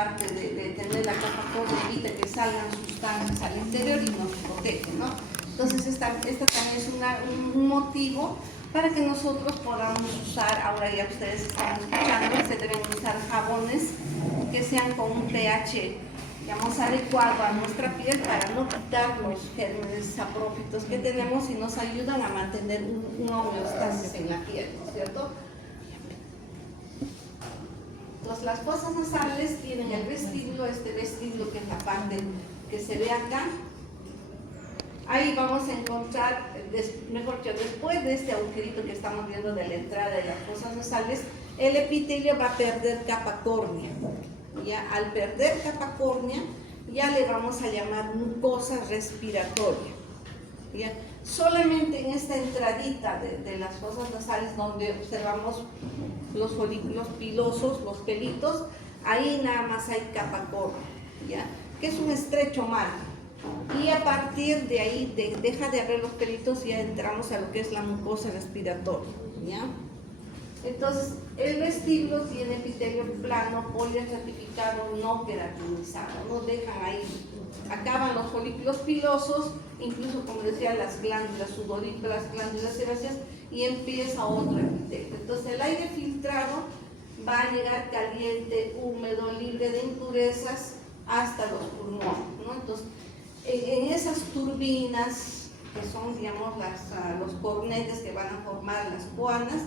parte de tener la capa córnea evita que salgan sustancias al interior y nos protege, ¿no? Entonces esta también es un motivo para que nosotros podamos usar, ahora ya ustedes están escuchando, se deben usar jabones que sean con un pH, digamos, adecuado a nuestra piel para no quitar los gérmenes saprófitos que tenemos y nos ayudan a mantener una homeostasis en la piel, ¿no es cierto? Entonces las fosas nasales tienen el vestíbulo, este vestíbulo que es la parte que se ve acá. Ahí vamos a encontrar, mejor dicho, después de este agujerito que estamos viendo de la entrada de las fosas nasales, el epitelio va a perder capa córnea. Ya, al perder capa córnea, ya le vamos a llamar mucosa respiratoria. ¿Ya? Solamente en esta entradita de las fosas nasales donde observamos los folículos pilosos, los pelitos, ahí nada más hay capa córnea, ¿ya? Que es un estrecho margen. Y a partir de ahí deja de haber los pelitos y ya entramos a lo que es la mucosa respiratoria, ¿ya? Entonces, el vestíbulo tiene epitelio plano, polirratificado, no queratinizado, no dejan ahí, acaban los folículos pilosos, incluso como decía, las glándulas sudoríparas, las glándulas sebáceas, y empieza otro epitelio. Entonces, el aire filtrado va a llegar caliente, húmedo, libre de impurezas hasta los pulmones, ¿no? Entonces, en esas turbinas, que son, digamos, los cornetes que van a formar las coanas,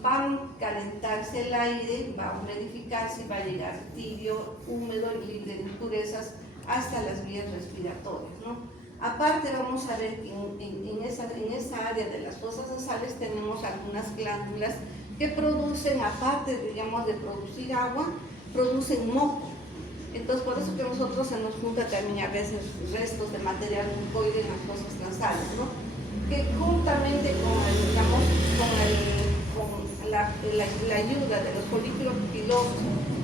van a calentarse el aire, va a humidificarse y va a llegar tibio, húmedo y libre de impurezas hasta las vías respiratorias, ¿no? Aparte vamos a ver que en esa área de las fosas nasales tenemos algunas glándulas que producen, aparte, digamos, de producir agua, producen moco. Entonces, por eso que a nosotros se nos junta también a veces restos de material mucoide en las fosas nasales, ¿no? Que juntamente con la ayuda de los folículos pilosos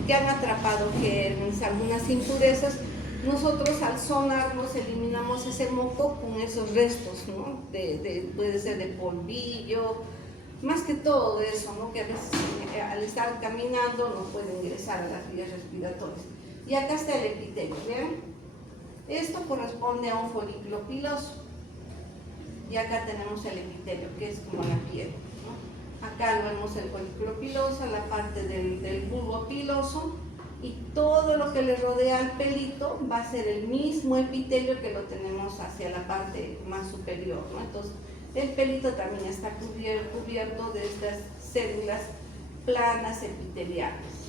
que han atrapado gérmenes, algunas impurezas, nosotros al sonarnos eliminamos ese moco con esos restos, ¿no? Puede ser de polvillo, más que todo eso, ¿no? Que a veces al estar caminando no puede ingresar a las vías respiratorias. Y acá está el epitelio, ¿ven? Esto corresponde a un folículo piloso. Y acá tenemos el epitelio, que es como la piel, ¿no? Acá vemos el folículo piloso, la parte del bulbo piloso, y todo lo que le rodea al pelito va a ser el mismo epitelio que lo tenemos hacia la parte más superior, ¿no? Entonces, el pelito también está cubierto de estas células planas epiteliales.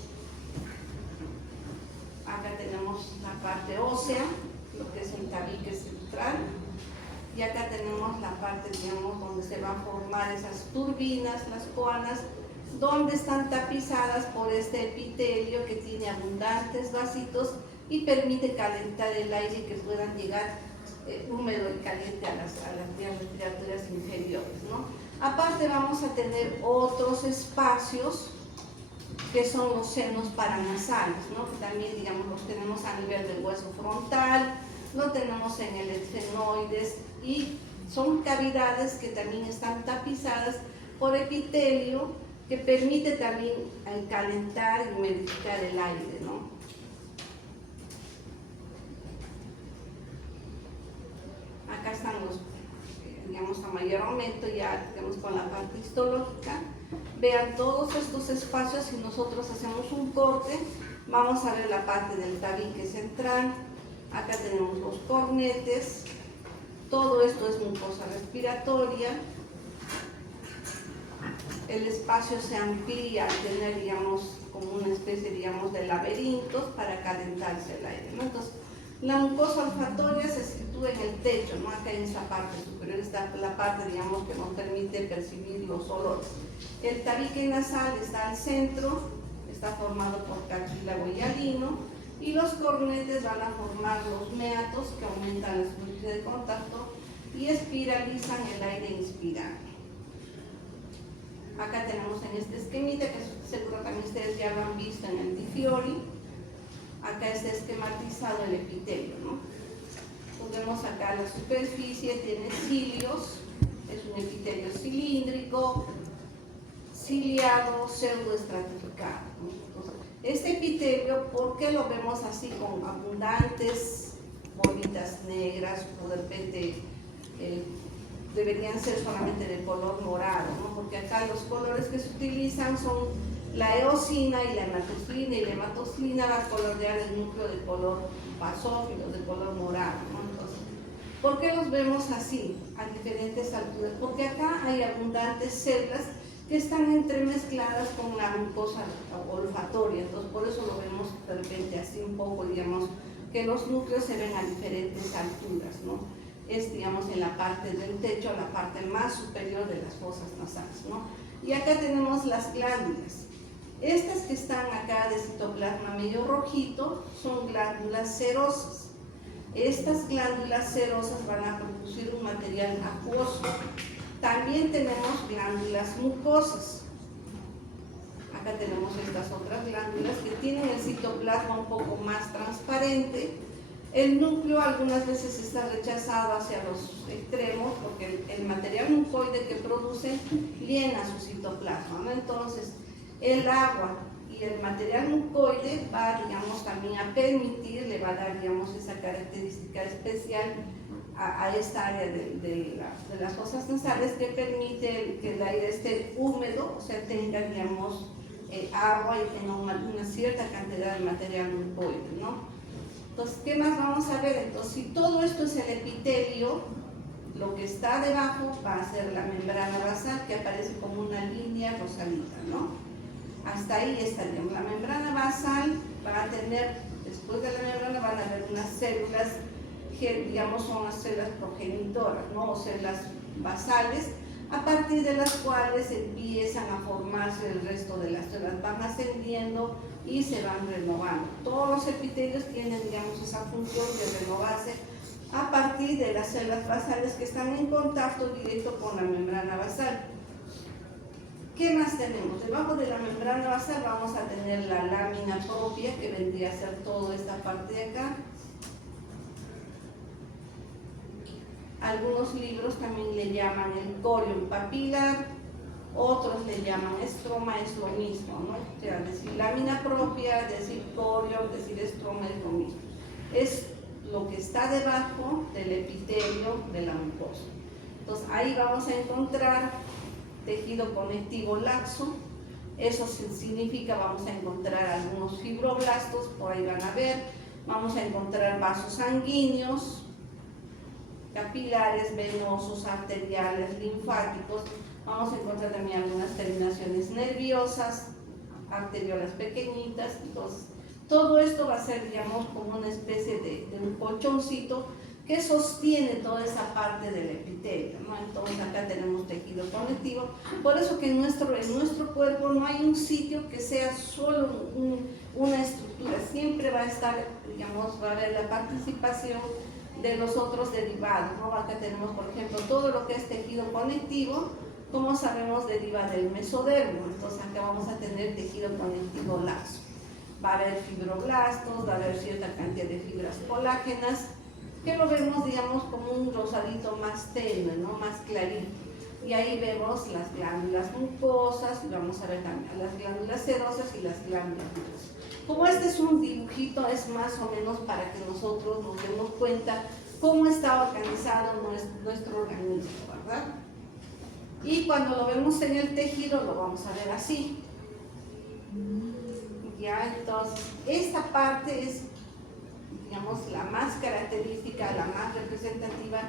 Acá tenemos la parte ósea, lo que es el tabique central, y acá tenemos la parte, digamos, donde se van a formar esas turbinas, las coanas, donde están tapizadas por este epitelio que tiene abundantes vasitos y permite calentar el aire y que puedan llegar húmedo y caliente a las vías respiratorias inferiores, ¿no? Aparte vamos a tener otros espacios que son los senos paranasales, ¿no? Que también, digamos, los tenemos a nivel del hueso frontal, lo tenemos en el esfenoides y son cavidades que también están tapizadas por epitelio que permite también calentar y humidificar el aire, ¿no? Acá están los, digamos, a mayor aumento, ya tenemos con la parte histológica. Vean todos estos espacios, si nosotros hacemos un corte, vamos a ver la parte del tabique central, acá tenemos los cornetes, todo esto es mucosa respiratoria, el espacio se amplía al tener, digamos, como una especie, digamos, de laberintos para calentarse el aire, ¿no? Entonces, la mucosa olfatoria se sitúa en el techo, ¿no? Acá en esta parte superior está la parte, digamos, que nos permite percibir los olores. El tabique nasal está al centro, está formado por cartílago hialino, y los cornetes van a formar los meatos que aumentan la superficie de contacto y espiralizan el aire inspirado. Acá tenemos en este esquemita, que seguro también ustedes ya lo han visto en el Di Fiori. Acá está esquematizado el epitelio, ¿no? Pues vemos acá la superficie, tiene cilios, es un epitelio cilíndrico, ciliado, pseudoestratificado, ¿no? Entonces, Este epitelio, ¿por qué lo vemos así con abundantes bolitas negras o de repente deberían ser solamente de color morado, ¿no? Porque acá los colores que se utilizan son la eosina y la hematocina, y la hematocina va a colorear el núcleo de color basófilo, de color morado, ¿no? Entonces, ¿por qué los vemos así, a diferentes alturas? Porque acá hay abundantes células que están entremezcladas con la mucosa olfatoria, entonces por eso lo vemos de repente así un poco, digamos, que los núcleos se ven a diferentes alturas, ¿no? Es, digamos, en la parte del techo, la parte más superior de las fosas nasales, ¿no? Y acá tenemos las glándulas. Estas que están acá de citoplasma medio rojito son glándulas cerosas. Estas glándulas cerosas van a producir un material acuoso. También tenemos glándulas mucosas. Acá tenemos estas otras glándulas que tienen el citoplasma un poco más transparente. El núcleo algunas veces está rechazado hacia los extremos porque el material mucoide que produce llena su citoplasma, ¿no? Entonces, el agua y el material mucoide va, digamos, también a permitir, le va a dar, digamos, esa característica especial a esta área de las fosas nasales que permite que el aire esté húmedo, o sea, tenga, digamos, agua y tenga una cierta cantidad de material mucoide, ¿no? Entonces, ¿qué más vamos a ver? Entonces, si todo esto es el epitelio, lo que está debajo va a ser la membrana basal, que aparece como una línea rosadita, ¿no? Hasta ahí estaríamos. La membrana basal va a tener, después de la membrana van a haber unas células que, digamos, son las células progenitoras, ¿no? O células basales, a partir de las cuales empiezan a formarse el resto de las células, van ascendiendo y se van renovando. Todos los epitelios tienen, digamos, esa función de renovarse a partir de las células basales que están en contacto directo con la membrana basal. ¿Qué más tenemos? Debajo de la membrana basal vamos a tener la lámina propia, que vendría a ser toda esta parte de acá. Algunos libros también le llaman el corium papilar, otros le llaman estroma, es lo mismo, ¿no? O sea, decir lámina propia, decir corium, decir estroma es lo mismo. Es lo que está debajo del epitelio de la mucosa. Entonces ahí vamos a encontrar tejido conectivo laxo. Eso significa, vamos a encontrar algunos fibroblastos, por ahí van a ver. Vamos a encontrar vasos sanguíneos, capilares, venosos, arteriales, linfáticos. Vamos a encontrar también algunas terminaciones nerviosas, arteriolas pequeñitas. Entonces, todo esto va a ser, digamos, como una especie de un colchoncito que sostiene toda esa parte del epitelio, ¿no? Entonces, acá tenemos tejido conectivo. Por eso que en nuestro cuerpo no hay un sitio que sea solo una estructura. Siempre va a estar, digamos, va a haber la participación de los otros derivados, ¿no? Acá tenemos, por ejemplo, todo lo que es tejido conectivo, como sabemos, deriva del mesodermo. Entonces acá vamos a tener tejido conectivo laxo. Va a haber fibroblastos, va a haber cierta cantidad de fibras colágenas, que lo vemos, digamos, como un rosadito más tenue, ¿no? Más clarito. Y ahí vemos las glándulas mucosas, y vamos a ver también las glándulas serosas y las glándulas mucosas. Como este es un dibujito, es más o menos para que nosotros nos demos cuenta cómo está organizado nuestro organismo, ¿verdad? Y cuando lo vemos en el tejido, lo vamos a ver así. Ya, entonces, esta parte es, digamos, la más característica, la más representativa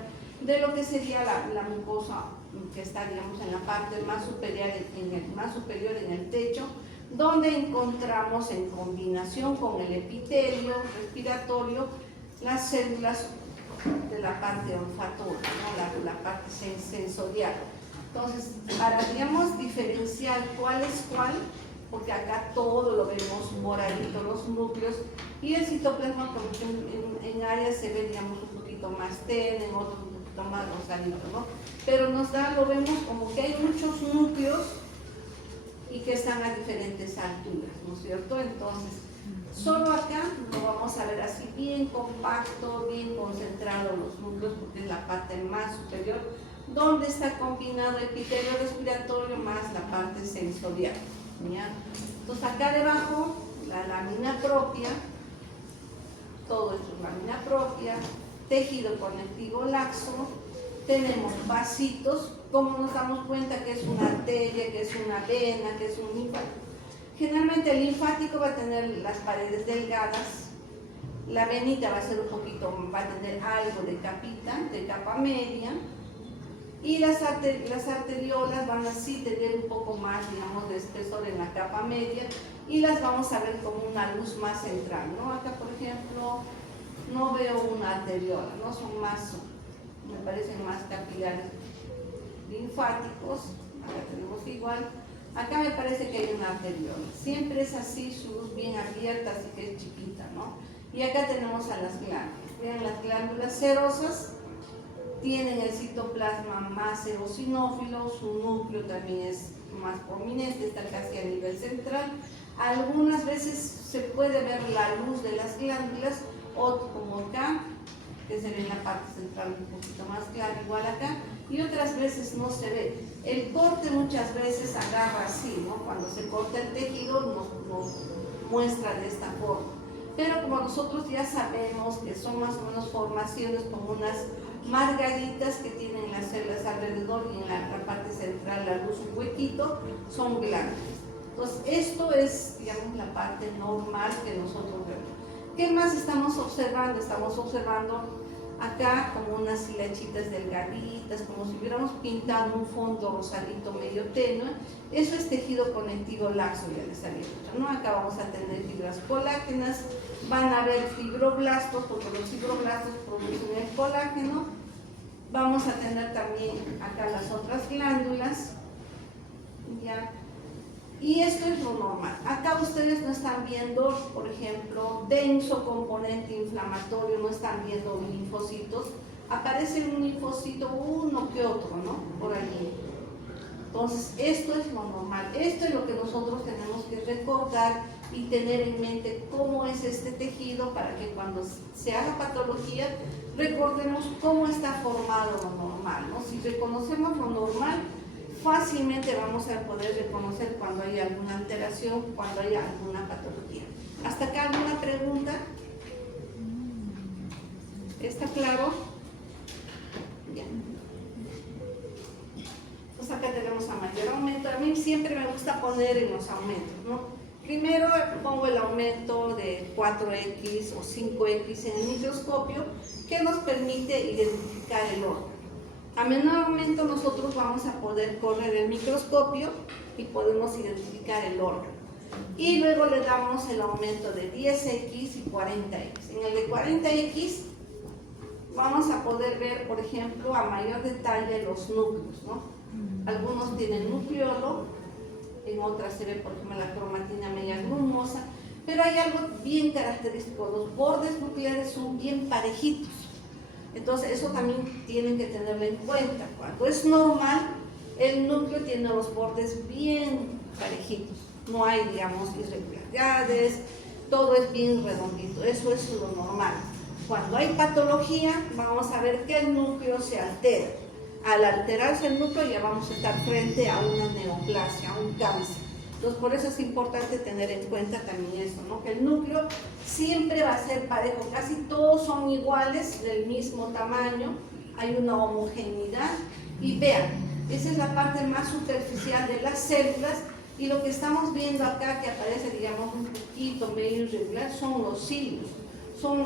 de lo que sería la mucosa, que está, digamos, en la parte más superior en el techo, donde encontramos en combinación con el epitelio respiratorio las células de la parte olfatoria, ¿no? la parte sensorial. Entonces, para, digamos, diferenciar cuál es cuál, porque acá todo lo vemos moradito, los núcleos, y el citoplasma en áreas se ve, digamos, un poquito más tenue, en otros un poquito más rosadito, ¿no? Pero lo vemos como que hay muchos núcleos y que están a diferentes alturas, ¿no es cierto? Entonces, solo acá lo vamos a ver así bien compacto, bien concentrado los núcleos, porque es la parte más superior, donde está combinado el epitelio respiratorio más la parte sensorial, ¿ya? Entonces acá debajo la lámina propia, todo esto es lámina propia, tejido conectivo laxo, tenemos vasitos. ¿Cómo nos damos cuenta que es una arteria, que es una vena, que es un linfático? Generalmente el linfático va a tener las paredes delgadas, la venita va a ser un poquito, va a tener algo de capita, de capa media, y las arteriolas van así tener un poco más, digamos, de espesor en la capa media, y las vamos a ver como una luz más central, ¿no? Acá, por ejemplo, no veo una arteriola, ¿no? Son más, me parecen más capilares linfáticos. Acá tenemos igual. Acá me parece que hay una arteriola. Siempre es así, su luz bien abierta, así que es chiquita, ¿no? Y acá tenemos a las glándulas. Vean, las glándulas serosas tienen el citoplasma más eosinófilo, su núcleo también es más prominente, está casi a nivel central. Algunas veces se puede ver la luz de las glándulas, o como acá, que se ve en la parte central un poquito más clara, igual acá, y otras veces no se ve. El corte muchas veces agarra así, ¿no? Cuando se corta el tejido nos muestra de esta forma. Pero como nosotros ya sabemos que son más o menos formaciones como unas margaritas que tienen las células alrededor, y en la parte central la luz, un huequito, son glándulas. Entonces esto es, digamos, la parte normal que nosotros vemos. ¿Qué más estamos observando? Estamos observando acá como unas hilachitas delgaditas, como si hubiéramos pintado un fondo rosadito medio tenue. Eso es tejido conectivo laxo, ya les había dicho, ¿no? Acá vamos a tener fibras colágenas, van a haber fibroblastos, porque los fibroblastos producen el colágeno. Vamos a tener también acá las otras glándulas, ¿ya? Y esto es lo normal. Acá ustedes no están viendo, por ejemplo, denso componente inflamatorio, no están viendo linfocitos. Aparece un linfocito, uno que otro, ¿no? Por allí. Entonces, esto es lo normal. Esto es lo que nosotros tenemos que recordar y tener en mente cómo es este tejido, para que cuando se haga patología, recordemos cómo está formado lo normal, ¿no? Si reconocemos lo normal, fácilmente vamos a poder reconocer cuando hay alguna alteración, cuando hay alguna patología. ¿Hasta acá alguna pregunta? ¿Está claro? Bien. Pues acá tenemos a mayor aumento. A mí siempre me gusta poner en los aumentos, ¿no? Primero pongo el aumento de 4X o 5X en el microscopio, que nos permite identificar el órgano. A menor aumento nosotros vamos a poder correr el microscopio y podemos identificar el órgano. Y luego le damos el aumento de 10X y 40X. En el de 40X vamos a poder ver, por ejemplo, a mayor detalle los núcleos, ¿no? Algunos tienen nucleolo, en otras se ve, por ejemplo, la cromatina media grumosa, pero hay algo bien característico: los bordes nucleares son bien parejitos. Entonces eso también tienen que tenerlo en cuenta. Cuando es normal, el núcleo tiene los bordes bien parejitos, no hay, digamos, irregularidades, todo es bien redondito. Eso es lo normal. Cuando hay patología, vamos a ver que el núcleo se altera. Al alterarse el núcleo, ya vamos a estar frente a una neoplasia, a un cáncer. Entonces, por eso es importante tener en cuenta también eso, ¿no? Que el núcleo siempre va a ser parejo, casi todos son iguales, del mismo tamaño, hay una homogeneidad. Y vean, esa es la parte más superficial de las células, y lo que estamos viendo acá, que aparece, digamos, un poquito medio irregular, son los cilios, son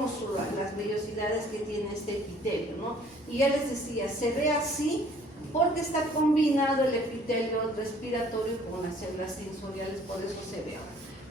las vellosidades que tiene este epitelio, ¿no? Y ya les decía, se ve así porque está combinado el epitelio respiratorio con las células sensoriales, por eso se ve.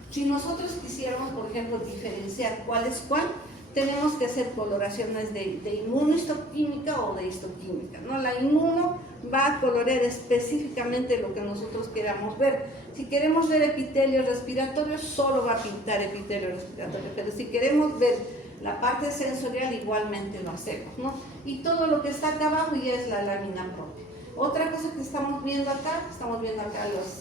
Si nosotros quisiéramos, por ejemplo, diferenciar cuál es cuál, tenemos que hacer coloraciones de inmunohistoquímica o de histoquímica, ¿no? La inmuno va a colorear específicamente lo que nosotros queramos ver. Si queremos ver epitelio respiratorio, solo va a pintar epitelio respiratorio, pero si queremos ver la parte sensorial, igualmente lo hacemos, ¿no? Y todo lo que está acá abajo ya es la lámina propia. Otra cosa que estamos viendo acá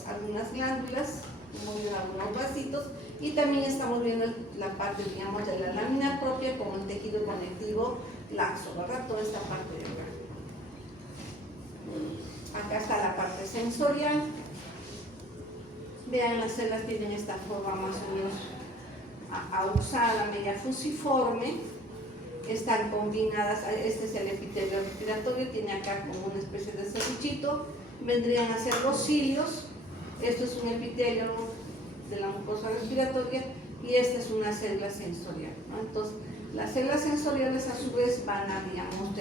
algunas glándulas, estamos viendo algunos vasitos, y también estamos viendo la parte, digamos, de la lámina propia con el tejido conectivo laxo, ¿verdad? Toda esta parte de acá. Acá está la parte sensorial. Vean, las células tienen esta forma más o menos ausada, media fusiforme, están combinadas. Este es el epitelio respiratorio, tiene acá como una especie de cerruchito, vendrían a ser los cilios. Esto es un epitelio de la mucosa respiratoria y esta es una célula sensorial, ¿no? Entonces, las células sensoriales a su vez van a, digamos,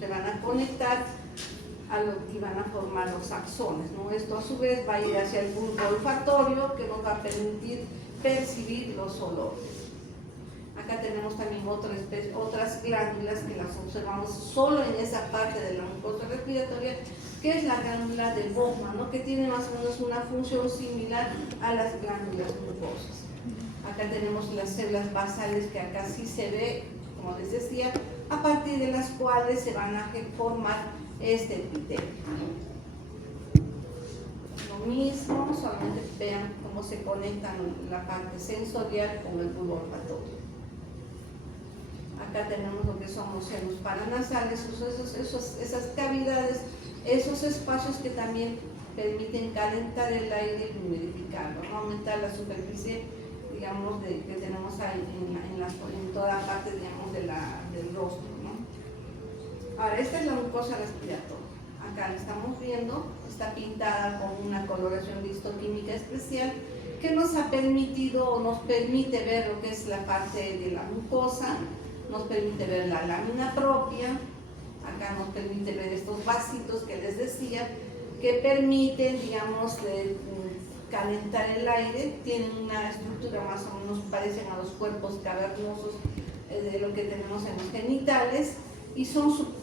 se van a conectar y van a formar los axones, ¿no? Esto a su vez va a ir hacia el bulbo olfatorio que nos va a permitir percibir los olores. Acá tenemos también otras glándulas que las observamos solo en esa parte de la mucosa respiratoria, que es la glándula de Bowman, ¿no? Que tiene más o menos una función similar a las glándulas mucosas. Acá tenemos las células basales que acá sí se ve, como les decía, a partir de las cuales se van a formar este epitelio. Lo mismo, solamente vean cómo se conectan la parte sensorial con el bulbo olfatorio. Acá tenemos lo que son los senos paranasales, esas cavidades, esos espacios que también permiten calentar el aire y humidificarlo, ¿no? Aumentar la superficie, digamos, que tenemos ahí en toda parte, digamos, del rostro, ¿no? Ahora, esta es la mucosa respiratoria. Acá la estamos viendo, está pintada con una coloración de histoquímica especial que nos ha permitido o nos permite ver lo que es la parte de la mucosa, nos permite ver la lámina propia, acá nos permite ver estos vasitos que les decía, que permiten, digamos, calentar el aire, tienen una estructura más o menos parecen a los cuerpos cavernosos de lo que tenemos en los genitales, y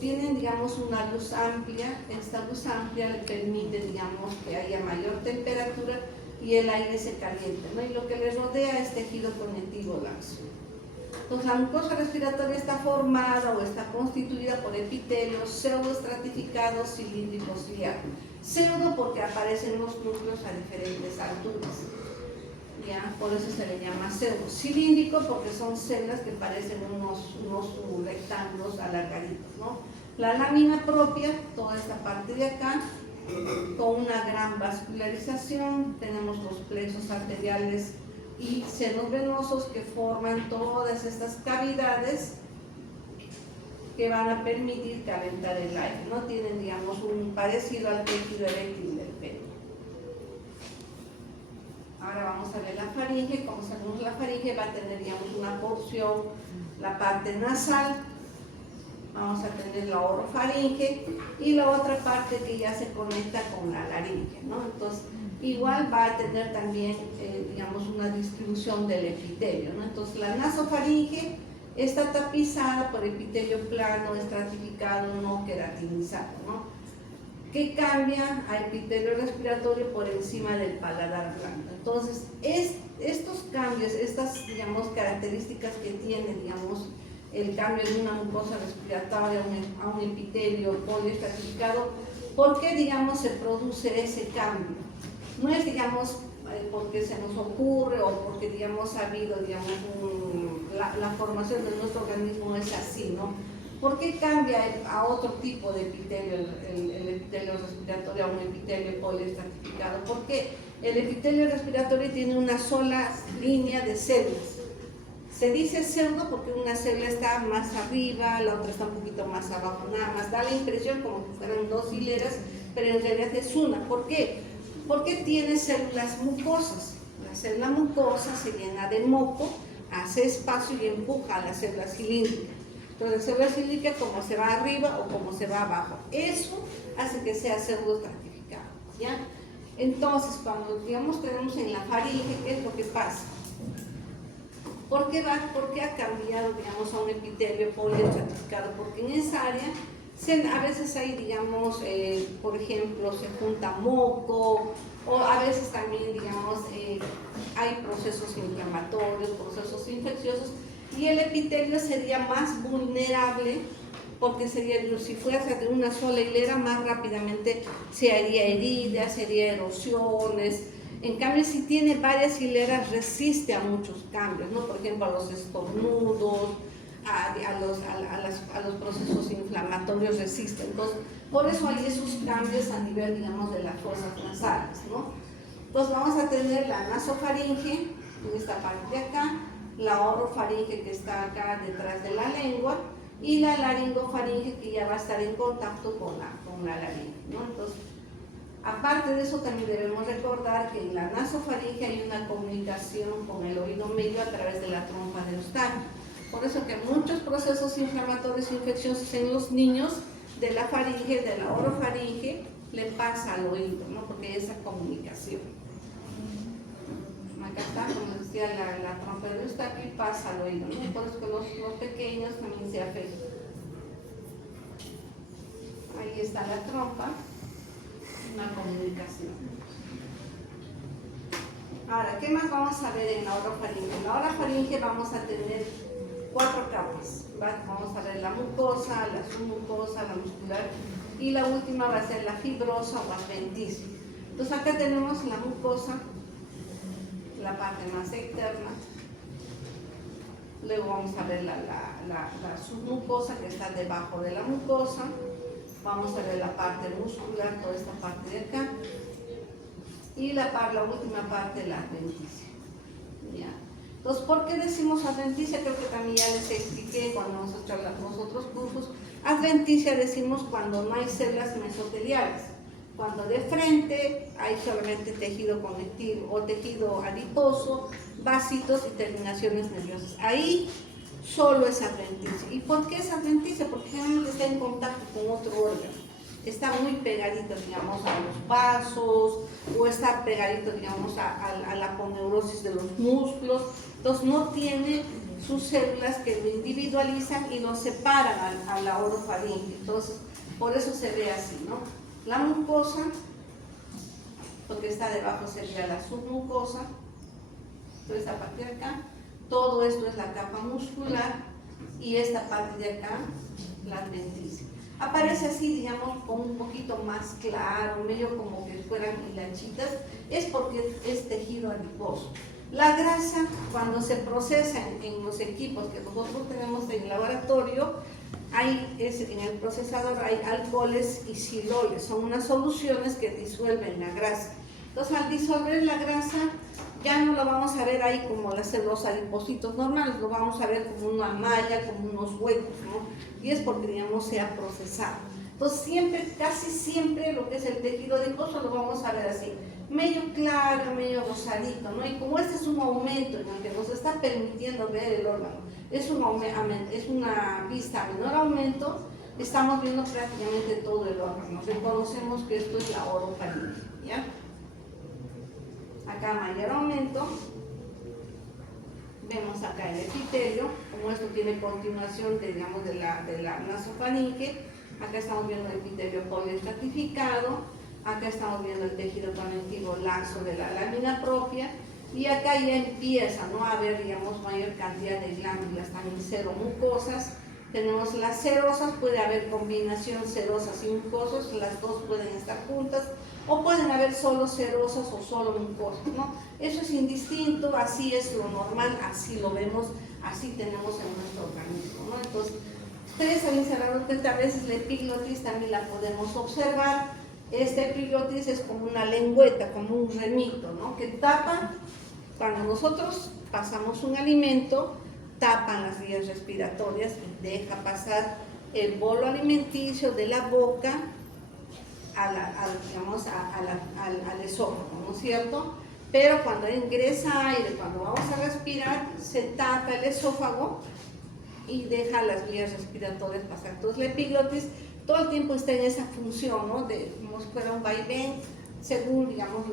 tienen, digamos, una luz amplia. Esta luz amplia le permite, digamos, que haya mayor temperatura y el aire se caliente, ¿no? Y lo que les rodea es tejido conectivo laxo. Entonces, la mucosa respiratoria está formada o está constituida por epitelios pseudoestratificados cilíndricos ciliares. Pseudo porque aparecen los núcleos a diferentes alturas, ¿ya? Por eso se le llama pseudo. Cilíndrico porque son células que parecen unos rectángulos alargaditos, ¿no? La lámina propia, toda esta parte de acá, con una gran vascularización, tenemos los plexos arteriales y senos venosos que forman todas estas cavidades que van a permitir calentar el aire, ¿no? Tienen, digamos, un parecido al tejido eréctil del pene. Ahora vamos a ver la faringe. Como sabemos, la faringe va a tener, digamos, una porción, la parte nasal, vamos a tener la orofaringe y la otra parte que ya se conecta con la laringe, ¿no? Entonces, igual va a tener también, digamos, una distribución del epitelio, ¿no? Entonces, la nasofaringe está tapizada por epitelio plano, estratificado, no queratinizado, ¿no? Que cambia a epitelio respiratorio por encima del paladar blando. Entonces, estos cambios, estas, digamos, características que tiene, digamos, el cambio de una mucosa respiratoria a un epitelio poliestratificado, ¿por qué, digamos, se produce ese cambio? No es, digamos, porque se nos ocurre o porque, digamos, ha habido, digamos, la formación de nuestro organismo es así, ¿no? ¿Por qué cambia a otro tipo de epitelio, el epitelio respiratorio a un epitelio poliestratificado? Porque el epitelio respiratorio tiene una sola línea de células. Se dice pseudo porque una célula está más arriba, la otra está un poquito más abajo, nada más. Da la impresión como que fueran dos hileras, pero en realidad es una. ¿Por qué? Porque tiene células mucosas. La célula mucosa se llena de moco, hace espacio y empuja a la célula cilíndrica. Entonces, la célula cilíndrica como se va arriba o como se va abajo. Eso hace que sea pseudoestratificado, ¿ya? Entonces, cuando, digamos, tenemos en la faringe, ¿qué es lo que pasa? ¿Por qué ha cambiado, digamos, a un epitelio poliestratificado? Porque en esa área a veces hay, digamos, por ejemplo, se junta moco, o a veces también, digamos, hay procesos inflamatorios, procesos infecciosos, y el epitelio sería más vulnerable porque sería, si fuese de una sola hilera, más rápidamente se haría heridas, se haría erosiones. En cambio, si tiene varias hileras, resiste a muchos cambios, ¿no? Por ejemplo, a los estornudos, a los procesos inflamatorios resiste. Entonces, por eso hay esos cambios a nivel, digamos, de las fosas nasales, ¿no? Entonces, vamos a tener la nasofaringe, en esta parte de acá, la orofaringe que está acá detrás de la lengua y la laringofaringe que ya va a estar en contacto con la laringe, ¿no? Entonces, aparte de eso, también debemos recordar que en la nasofaringe hay una comunicación con el oído medio a través de la trompa de Eustaquio. Por eso que muchos procesos inflamatorios infecciosos en los niños de la faringe, de la orofaringe, le pasa al oído, ¿no? Porque hay esa comunicación. Acá está, como decía, la trompa de Eustaquio y pasa al oído, ¿no? Por eso que los pequeños también se afectan. Ahí está la trompa, una comunicación. Ahora, ¿qué más vamos a ver en la orofaringe? En la orofaringe vamos a tener 4 capas, ¿va? Vamos a ver la mucosa, la submucosa, la muscular y la última va a ser la fibrosa o adventicia. Entonces acá tenemos la mucosa, la parte más externa, luego vamos a ver la submucosa que está debajo de la mucosa, vamos a ver la parte muscular, toda esta parte de acá, y la última parte, la adventicia. ¿Ya? Entonces, ¿por qué decimos adventicia? Creo que también ya les expliqué cuando hemos hecho los otros cursos. Adventicia decimos cuando no hay células mesoteliales, cuando de frente hay solamente tejido conectivo o tejido adiposo, vasitos y terminaciones nerviosas. Ahí solo es adventicia. ¿Y por qué es adventicia? Porque generalmente está en contacto con otro órgano. Está muy pegadito, digamos, a los vasos, o está pegadito, digamos, a la aponeurosis de los músculos. Entonces no tiene sus células que lo individualizan y lo separan a la orofaringe. Entonces, por eso se ve así, ¿no? La mucosa, porque está debajo sería la submucosa, toda esta parte de acá, todo esto es la capa muscular y esta parte de acá, la adventicia. Aparece así, digamos, como un poquito más claro, medio como que fueran hilachitas, es porque es tejido adiposo. La grasa, cuando se procesa en los equipos que nosotros tenemos en el laboratorio, en el procesador hay alcoholes y siloles, son unas soluciones que disuelven la grasa. Entonces, al disolver la grasa, ya no lo vamos a ver ahí como los adipocitos normales, lo vamos a ver como una malla, como unos huecos, ¿no? Y es porque, digamos, se ha procesado. Entonces, siempre, casi siempre, lo que es el tejido adiposo lo vamos a ver así, medio claro, medio rosadito, ¿no? Y como este es un aumento en el que nos está permitiendo ver el órgano, es una vista a menor aumento, estamos viendo prácticamente todo el órgano. Reconocemos que esto es la orofaringe, ¿ya? Acá mayor aumento, vemos acá el epitelio, como esto tiene continuación, digamos, de la nasofaringe. Acá estamos viendo el epitelio poliestratificado, acá estamos viendo el tejido conectivo laxo de la lámina propia, y acá ya empieza, ¿no?, a haber, digamos, mayor cantidad de glándulas, también seromucosas. Tenemos las serosas, puede haber combinación serosas y mucosas, las dos pueden estar juntas, o pueden haber solo serosas o solo mucosas, ¿no? Eso es indistinto, así es lo normal, así lo vemos, así tenemos en nuestro organismo, ¿no? Entonces, ustedes también se darán cuenta, a veces la epiglotis también la podemos observar. Esta epiglotis es como una lengüeta, como un remito, ¿no?, que tapa, cuando nosotros pasamos un alimento, tapan las vías respiratorias y deja pasar el bolo alimenticio de la boca al esófago, ¿no es cierto? Pero cuando ingresa aire, cuando vamos a respirar, se tapa el esófago y deja las vías respiratorias pasar. Entonces la epiglotis todo el tiempo está en esa función, ¿no?, de como si fuera un vaivén, según, digamos,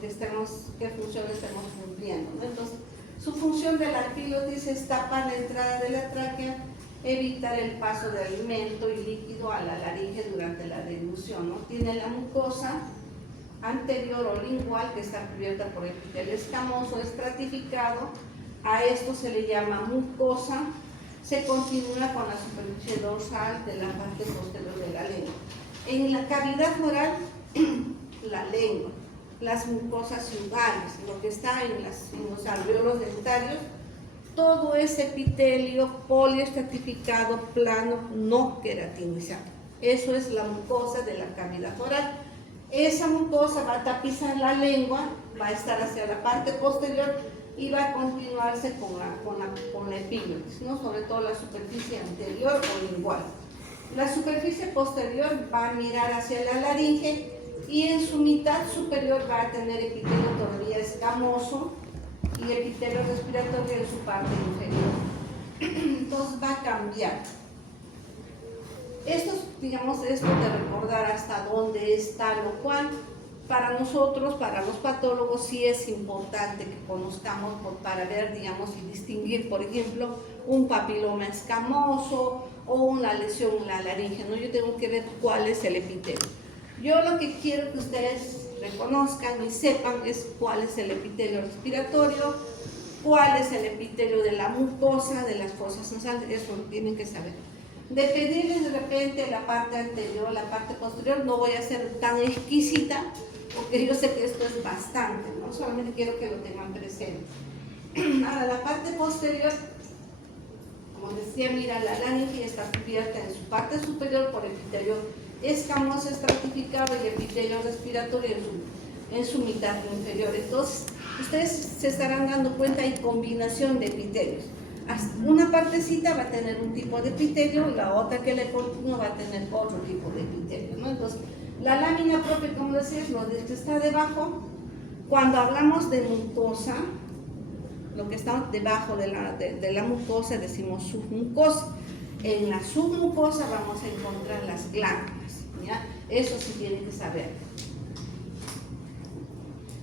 qué función estemos cumpliendo, ¿no? Entonces, su función de la epiglotis es tapar la entrada de la tráquea, evitar el paso de alimento y líquido a la laringe durante la deglución, ¿no? Tiene la mucosa anterior o lingual que está cubierta por epitelio escamoso estratificado. A esto se le llama mucosa. Se continúa con la superficie dorsal de la parte posterior de la lengua. En la cavidad oral, la lengua, las mucosas yugales, lo que está en los alvéolos dentarios, todo ese epitelio poliestratificado, plano, no queratinizado. Eso es la mucosa de la cavidad oral. Esa mucosa va a tapizar la lengua, va a estar hacia la parte posterior, y va a continuarse con la epiglotis, ¿no? Sobre todo la superficie anterior o lingual. La superficie posterior va a mirar hacia la laringe y en su mitad superior va a tener epitelio todavía escamoso y epitelio respiratorio en su parte inferior. Entonces va a cambiar. Esto de recordar hasta dónde está, lo cual para nosotros, para los patólogos, sí es importante que conozcamos para ver, y distinguir, por ejemplo, un papiloma escamoso o una lesión en la laringe, ¿no? Yo tengo que ver cuál es el epitelio. Yo lo que quiero que ustedes reconozcan y sepan es cuál es el epitelio respiratorio, cuál es el epitelio de la mucosa, de las fosas nasales, eso lo tienen que saber. De pedirles de repente la parte anterior, la parte posterior, no voy a ser tan exquisita, porque yo sé que esto es bastante, ¿no? Solamente quiero que lo tengan presente. Ahora, la parte posterior, como decía, mira, la laringe está cubierta en su parte superior por epitelio escamoso estratificado y epitelio respiratorio en su mitad inferior. Entonces, ustedes se estarán dando cuenta, hay combinación de epitelios. Una partecita va a tener un tipo de epitelio, la otra que le continúa va a tener otro tipo de epitelio, ¿no? Entonces, la lámina propia, como decía, es lo que está debajo. Cuando hablamos de mucosa, lo que está debajo de la mucosa decimos submucosa. En la submucosa vamos a encontrar las glándulas, ¿ya? Eso sí tienen que saber.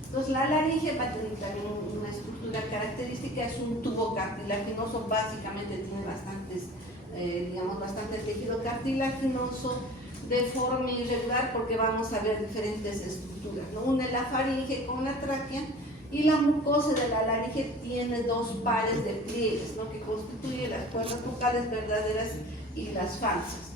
Entonces la laringe va a tener también una estructura característica, es un tubo cartilaginoso, básicamente tiene bastante tejido cartilaginoso de forma irregular, porque vamos a ver diferentes estructuras, ¿no? Une la faringe con la tráquea, y la mucosa de la laringe tiene dos pares de pliegues, ¿no? Que constituyen las cuerdas vocales verdaderas y las falsas.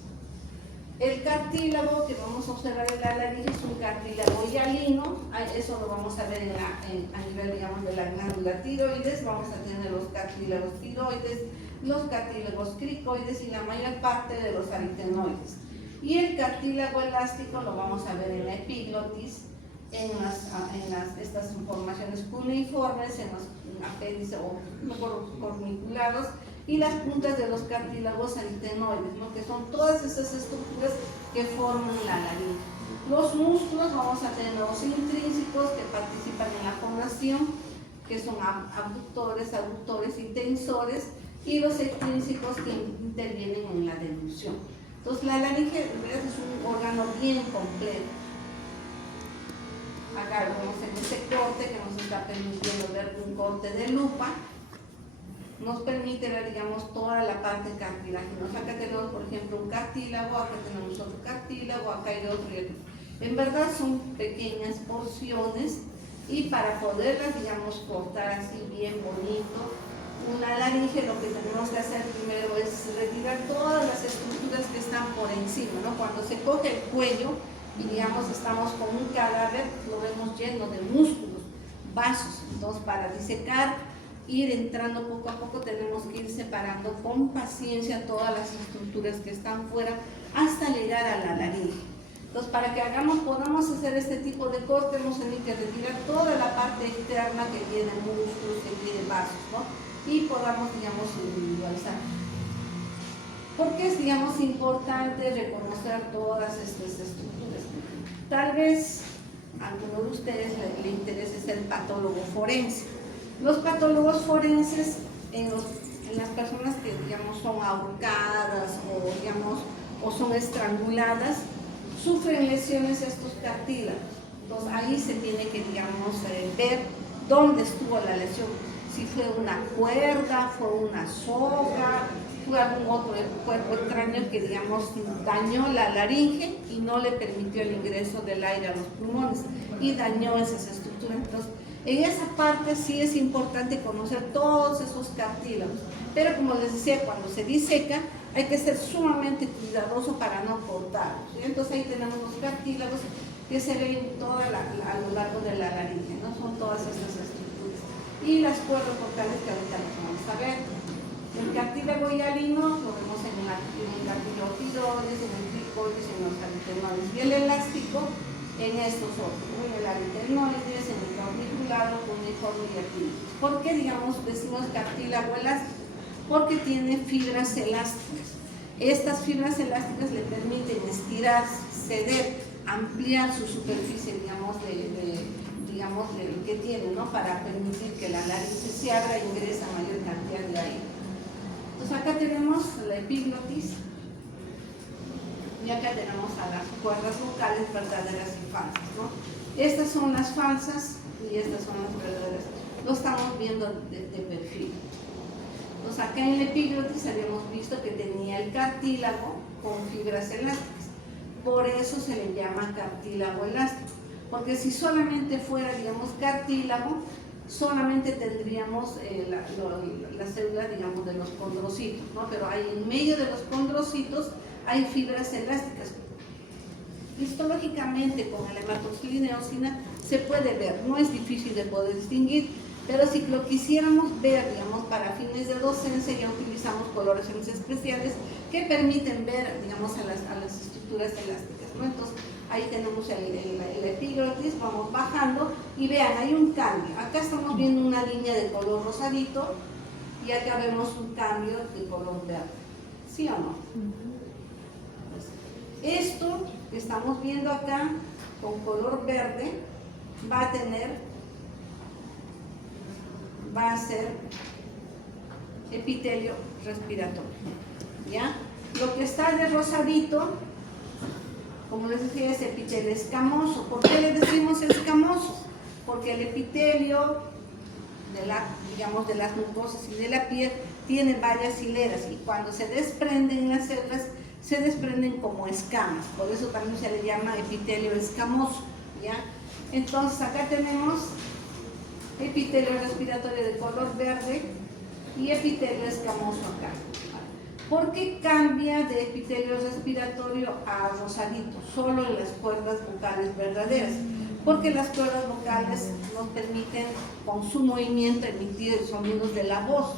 El cartílago que vamos a observar en la laringe es un cartílago hialino, eso lo vamos a ver a nivel, de la glándula tiroides. Vamos a tener los cartílagos tiroides, los cartílagos cricoides y la mayor parte de los aritenoides. Y el cartílago elástico lo vamos a ver en la epiglotis, en estas formaciones cuneiformes, en los apéndices o corniculados, y las puntas de los cartílagos aritenoides, ¿no? Que son todas esas estructuras que forman la laringe. Los músculos, vamos a tener los intrínsecos que participan en la fonación, que son abductores, aductores y tensores, y los extrínsecos que intervienen en la deducción. Entonces la laringe es un órgano bien completo. Acá vemos en este corte que nos está permitiendo ver un corte de lupa. Nos permite ver, toda la parte cartilaginosa. Acá tenemos, por ejemplo, un cartílago, acá tenemos otro cartílago, acá hay otro y otro. En verdad son pequeñas porciones, y para poderlas, cortar así bien bonito, una laringe, lo que tenemos que hacer primero es retirar todas las estructuras que están por encima, ¿no? Cuando se coge el cuello y estamos con un cadáver, lo vemos lleno de músculos, vasos. Entonces, para disecar, ir entrando poco a poco, tenemos que ir separando con paciencia todas las estructuras que están fuera hasta llegar a la laringe. Entonces, para que podamos hacer este tipo de corte, hemos tenido que retirar toda la parte externa que tiene músculos, que tiene vasos, ¿no? Y podamos, individualizar. Porque es, importante reconocer todas estas estructuras. Tal vez a alguno de ustedes le interese ser patólogo forense. Los patólogos forenses, en las personas que, son ahorcadas o son estranguladas, sufren lesiones estos cartílagos. Entonces ahí se tiene que, ver dónde estuvo la lesión. Si fue una cuerda, fue una soga, fue algún otro cuerpo extraño que, dañó la laringe y no le permitió el ingreso del aire a los pulmones y dañó esas estructuras. Entonces, en esa parte sí es importante conocer todos esos cartílagos, pero como les decía, cuando se diseca hay que ser sumamente cuidadoso para no cortarlos, ¿sí? Entonces ahí tenemos los cartílagos que se ven a lo largo de la laringe, ¿no? Son todas estas estructuras. Y las cuerdas vocales que ahorita los vamos a ver. El cartílago hialino lo vemos en el cartílago tiroides, en el cricoides, en los aritenoides, y el elástico en estos otros, ¿no? En el aritenoides, en el corniculado, cuneiforme y epílotis. ¿Por qué, digamos, decimos cartílago elástico? Porque tiene fibras elásticas. Estas fibras elásticas le permiten estirar, ceder, ampliar su superficie, digamos, del que tiene, ¿no? Para permitir que la laringe se abra e ingresa mayor cantidad de aire. Entonces acá tenemos la epiglotis y acá tenemos a las cuerdas vocales verdaderas y falsas, ¿no? Estas son las falsas y estas son las verdaderas. Lo estamos viendo de perfil. Entonces acá en la epiglotis habíamos visto que tenía el cartílago con fibras elásticas. Por eso se le llama cartílago elástico. Porque si solamente fuera, digamos, cartílago, solamente tendríamos las células, digamos, de los condrocitos, ¿no? Pero hay en medio de los condrocitos hay fibras elásticas. Histológicamente con el hematoxilina y eosina se puede ver, no es difícil de poder distinguir, pero si lo quisiéramos ver, digamos, para fines de docencia, ya utilizamos coloraciones especiales que permiten ver, digamos, a las estructuras elásticas, ¿no? Entonces, ahí tenemos el epiglotis, vamos bajando y vean, hay un cambio. Acá estamos viendo una línea de color rosadito y acá vemos un cambio de color verde. ¿Sí o no? Pues, esto que estamos viendo acá con color verde va a ser epitelio respiratorio, ¿ya? Lo que está de rosadito, como les decía, es epitelio escamoso. ¿Por qué le decimos escamoso? Porque el epitelio de las mucosas y de la piel tiene varias hileras y cuando se desprenden las células se desprenden como escamas, por eso también se le llama epitelio escamoso, ¿ya? Entonces acá tenemos epitelio respiratorio de color verde y epitelio escamoso acá. ¿Por qué cambia de epitelio respiratorio a rosadito? Solo en las cuerdas vocales verdaderas. Porque las cuerdas vocales nos permiten, con su movimiento, emitir sonidos de la voz.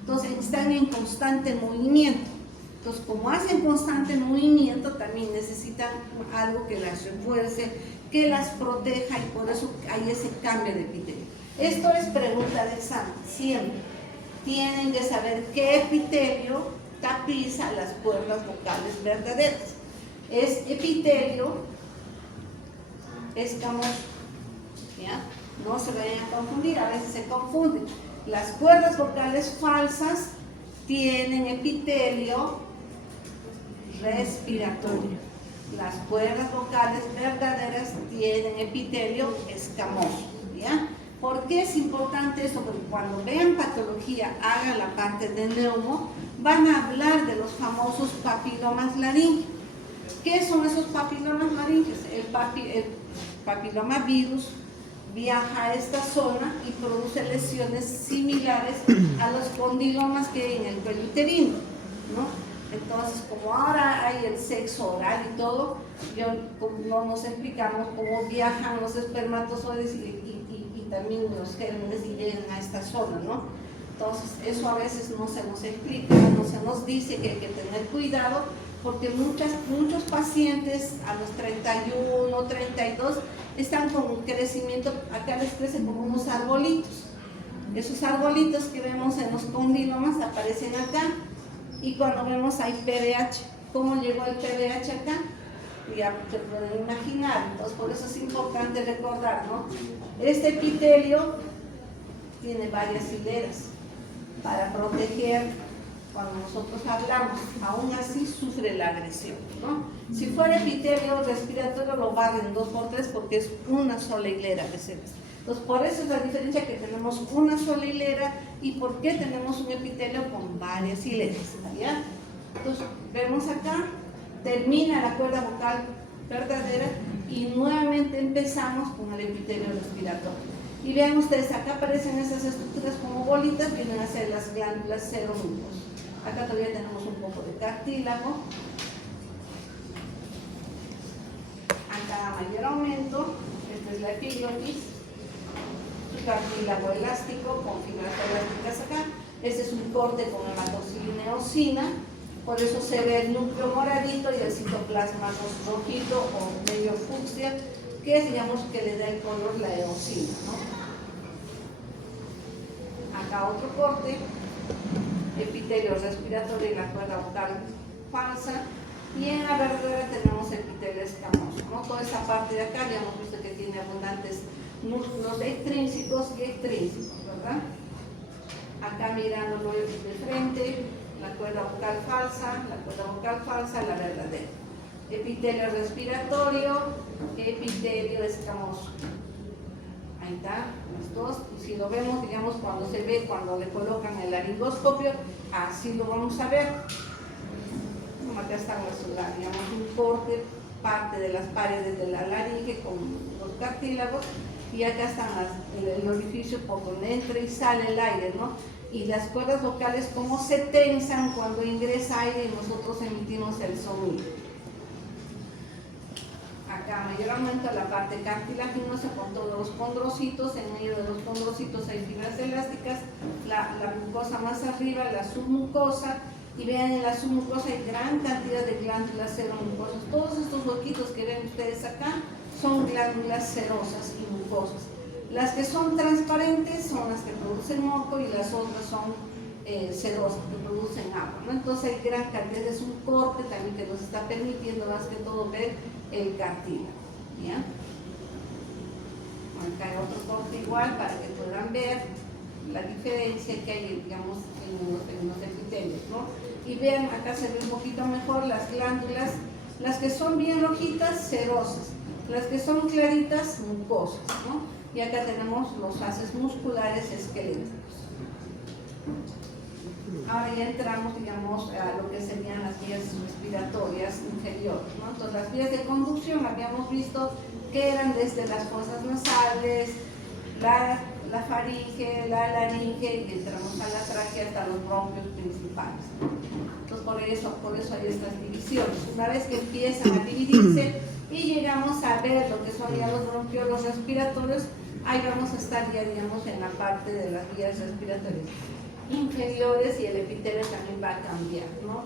Entonces están en constante movimiento. Entonces, como hacen constante movimiento, también necesitan algo que las refuerce, que las proteja, y por eso hay ese cambio de epitelio. Esto es pregunta de examen, siempre. Tienen que saber qué epitelio tapiza las cuerdas vocales verdaderas. Es epitelio escamoso, ¿ya? No se vayan a confundir, a veces se confunden. Las cuerdas vocales falsas tienen epitelio respiratorio. Las cuerdas vocales verdaderas tienen epitelio escamoso, ¿ya? ¿Por qué es importante eso? Porque cuando vean patología, hagan la parte del neumo, van a hablar de los famosos papilomas laringeos. ¿Qué son esos papilomas laringeos? El papilomavirus viaja a esta zona y produce lesiones similares a los condilomas que hay en el cuello uterino, ¿no? Entonces, como ahora hay el sexo oral y todo, no nos explicamos cómo viajan los espermatozoides y también los gérmenes y llegan a esta zona, ¿no? Entonces, eso a veces no se nos explica, no se nos dice que hay que tener cuidado, porque muchos pacientes a los 31, 32 están con un crecimiento, acá les crecen como unos arbolitos. Esos arbolitos que vemos en los condilomas aparecen acá, y cuando vemos hay PDH. ¿Cómo llegó el PDH acá? Ya se pueden imaginar. Entonces, por eso es importante recordar, ¿no? Este epitelio tiene varias hileras para proteger cuando nosotros hablamos. Aún así sufre la agresión, ¿no? Si fuera epitelio respiratorio lo barren 2 por 3 porque es una sola hilera de células. Entonces, por eso es la diferencia que tenemos una sola hilera y por qué tenemos un epitelio con varias hileras, ¿ya? Entonces, vemos acá, termina la cuerda vocal verdadera y nuevamente empezamos con el epitelio respiratorio. Y vean ustedes, acá aparecen esas estructuras como bolitas, vienen a ser las glándulas seromucosas. Acá todavía tenemos un poco de cartílago. Acá mayor aumento, esta es la epiglotis, su cartílago elástico con fibras elásticas acá. Este es un corte con hematoxilina y eosina, por eso se ve el núcleo moradito y el citoplasma rojito o medio fucsia, que es, digamos, que le da el color la eosina, ¿no? Acá otro corte, epitelio respiratorio y la cuerda vocal falsa, y en la verdadera tenemos epitelio escamoso, ¿no? Toda esa parte de acá ya hemos visto que tiene abundantes músculos extrínsecos y extrínsecos, ¿verdad? Acá mirándolo de frente, la cuerda vocal falsa, la verdadera. Epitelio respiratorio, epitelio escamoso. Ahí está, los dos. Y si lo vemos, digamos, cuando se ve, cuando le colocan el laringoscopio, así lo vamos a ver. Como acá están digamos, un corte, parte de las paredes de la laringe con los cartílagos, y acá están el orificio por donde entra y sale el aire, ¿no? Y las cuerdas vocales como se tensan cuando ingresa aire y nosotros emitimos el sonido. Acá mayormente la parte cartilaginosa con todos los condrocitos, en medio de los condrocitos hay fibras elásticas, la mucosa más arriba, la submucosa, y vean en la submucosa hay gran cantidad de glándulas seromucosas. Todos estos huequitos que ven ustedes acá son glándulas serosas y mucosas. Las que son transparentes son las que producen moco y las otras son sedosas, que producen agua, ¿no? Entonces hay gran cantidad, es un corte también que nos está permitiendo más que todo ver el cartílago, ¿ya? Acá hay otro corte igual para que puedan ver la diferencia que hay, digamos, en los epitelios, ¿no? Y vean, acá se ve un poquito mejor las glándulas, las que son bien rojitas, serosas, las que son claritas, mucosas, ¿no? Y acá tenemos los haces musculares esqueléticos. Ahora ya entramos, digamos, a lo que serían las vías respiratorias inferiores, ¿no? Entonces, las vías de conducción habíamos visto que eran desde las fosas nasales, la faringe, la laringe, y entramos a la tráquea hasta los bronquios principales, ¿no? Entonces, por eso hay estas divisiones. Una vez que empiezan a dividirse y llegamos a ver lo que son ya los bronquiolos respiratorios, ahí vamos a estar ya, digamos, en la parte de las vías respiratorias inferiores, y el epitelio también va a cambiar, ¿no?